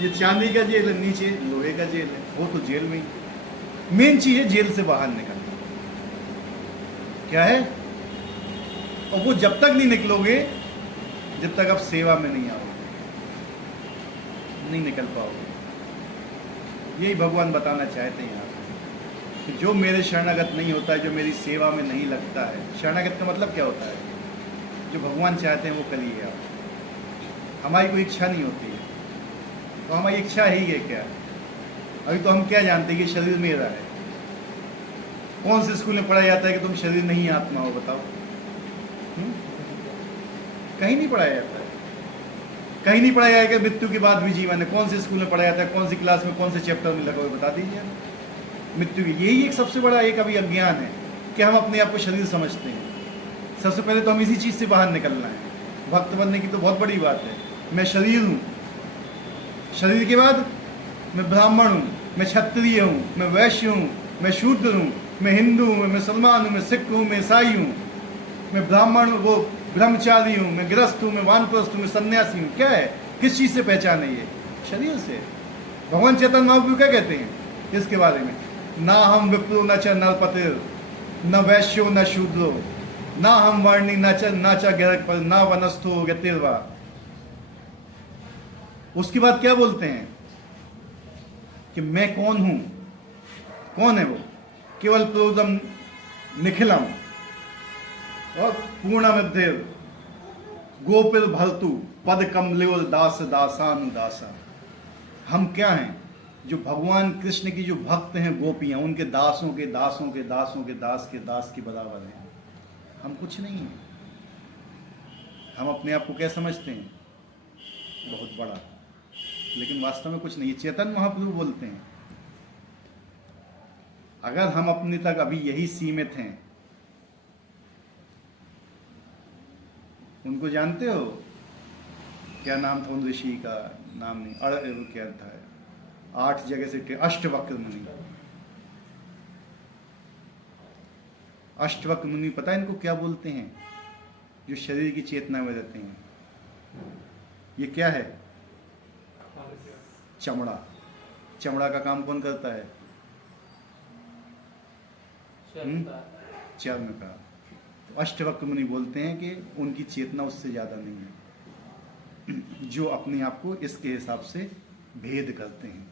ये चांदी का जेल है, नीचे लोहे का जेल है, वो तो जेल में ही। मेन चीज है जेल से बाहर निकलना। क्या है? और वो जब तक नहीं निकलोगे जब तक आप सेवा में नहीं आओगे, नहीं निकल पाओगे। यही भगवान बताना चाहते हैं यहाँ कि जो मेरे शरणागत नहीं होता है, जो मेरी सेवा में नहीं लगता है। शरणागत का मतलब क्या होता है? जो भगवान चाहते हैं वो करिए आप। हमारी कोई इच्छा नहीं होती है, तो हमारी इच्छा ही है क्या? अभी तो हम क्या जानते हैं कि शरीर मेरा है। कौन से स्कूल में पढ़ाया जाता है कि तुम शरीर नहीं आत्मा हो? बताओ, कहीं नहीं पढ़ाया जाता है। कहीं नहीं पढ़ाया जाएगा मृत्यु के बाद भी जीवन है। कौन से स्कूल में पढ़ाया जाता है? कौन सी क्लास में, कौन से चैप्टर में लगा हुआ? बता दीजिए। मृत्यु की। यही एक सबसे बड़ा एक अभी अज्ञान है कि हम अपने आप को शरीर समझते हैं। सबसे पहले तो हम इसी चीज़ से बाहर निकलना है। भक्त बनने की तो बहुत बड़ी बात है, मैं शरीर हूँ, शरीर के बाद मैं ब्राह्मण हूँ, मैं क्षत्रिय हूँ, मैं वैश्य हूँ, मैं शूद्र हूँ, मैं हिंदू हूँ, मैं मुसलमान हूँ, मैं सिख हूँ, मैं ईसाई हूँ, मैं ब्राह्मण हूँ, वो ब्रह्मचारी हूँ, मैं गृहस्थ हूँ, मैं वानप्रस्थ हूँ, मैं सन्यासी हूँ। क्या है, किस चीज़ से पहचान है ये? शरीर से। भगवान चैतन्य महाप्रभु क्या कहते हैं इसके बारे में? ना हम विप्रो न च नरपतिर, न वैश्यो न शूद्रो, ना हम वर्णी न च गैरक पर, ना वनस्थो गतिर्वा। उसके बाद क्या बोलते हैं कि मैं कौन हूं? कौन है वो? केवल प्रोदम निखिलम और पूर्णमध्येव गोपिर भरतु पद कमलोर दास दासानुदासा। हम क्या हैं? जो भगवान कृष्ण की जो भक्त हैं, गोपियां, उनके दासों के दासों के दासों के दास के दास के बराबर हैं। हम कुछ नहीं हैं। हम अपने आप को क्या समझते हैं? बहुत बड़ा, लेकिन वास्तव में कुछ नहीं। चैतन्य महाप्रभु बोलते हैं अगर हम अपने तक अभी यही सीमित हैं, उनको जानते हो क्या नाम था उन ऋषि का? नाम नहीं, क्या था, 8 जगह से अष्टवक्र मुनि। अष्टवक्र मुनि पता है इनको क्या बोलते हैं? जो शरीर की चेतना में रहते हैं। ये क्या है? चमड़ा। चमड़ा का काम कौन करता है? चर्म का। तो अष्टवक्र मुनि बोलते हैं कि उनकी चेतना उससे ज्यादा नहीं है, जो अपने आप को इसके हिसाब से भेद करते हैं।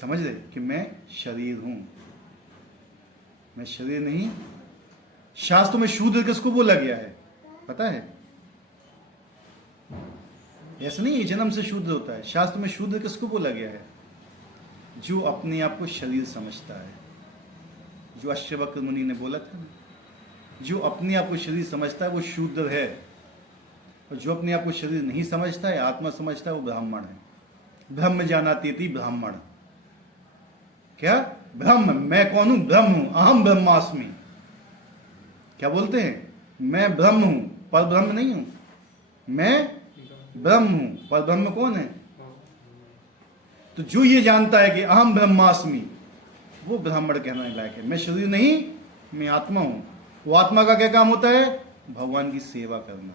समझ रहे कि मैं शरीर हूं, मैं शरीर नहीं। शास्त्र में शूद्र किसको बोला गया है पता है? ऐसा नहीं है जन्म से शूद्र होता है। शास्त्र में शूद्र किसको बोला गया है? जो अपने आप को शरीर समझता है। जो अष्टवक्र मुनि ने बोला था ना, जो अपने आप को शरीर समझता है वो शूद्र है, और जो अपने आप को शरीर नहीं समझता है, आत्मा समझता है, वो ब्राह्मण है। ब्रह्म जानाति इति ब्राह्मण। क्या? ब्रह्म। मैं कौन हूं? ब्रह्म हूं। अहम ब्रह्मास्मि। क्या बोलते हैं? मैं ब्रह्म हूं, पर ब्रह्म नहीं हूं। मैं ब्रह्म हूं, पर ब्रह्म कौन है? तो जो ये जानता है कि अहम ब्रह्मास्मि, वो ब्राह्मण कहने लायक है। मैं शरीर नहीं, मैं आत्मा हूं। वो आत्मा का क्या काम होता है? भगवान की सेवा करना।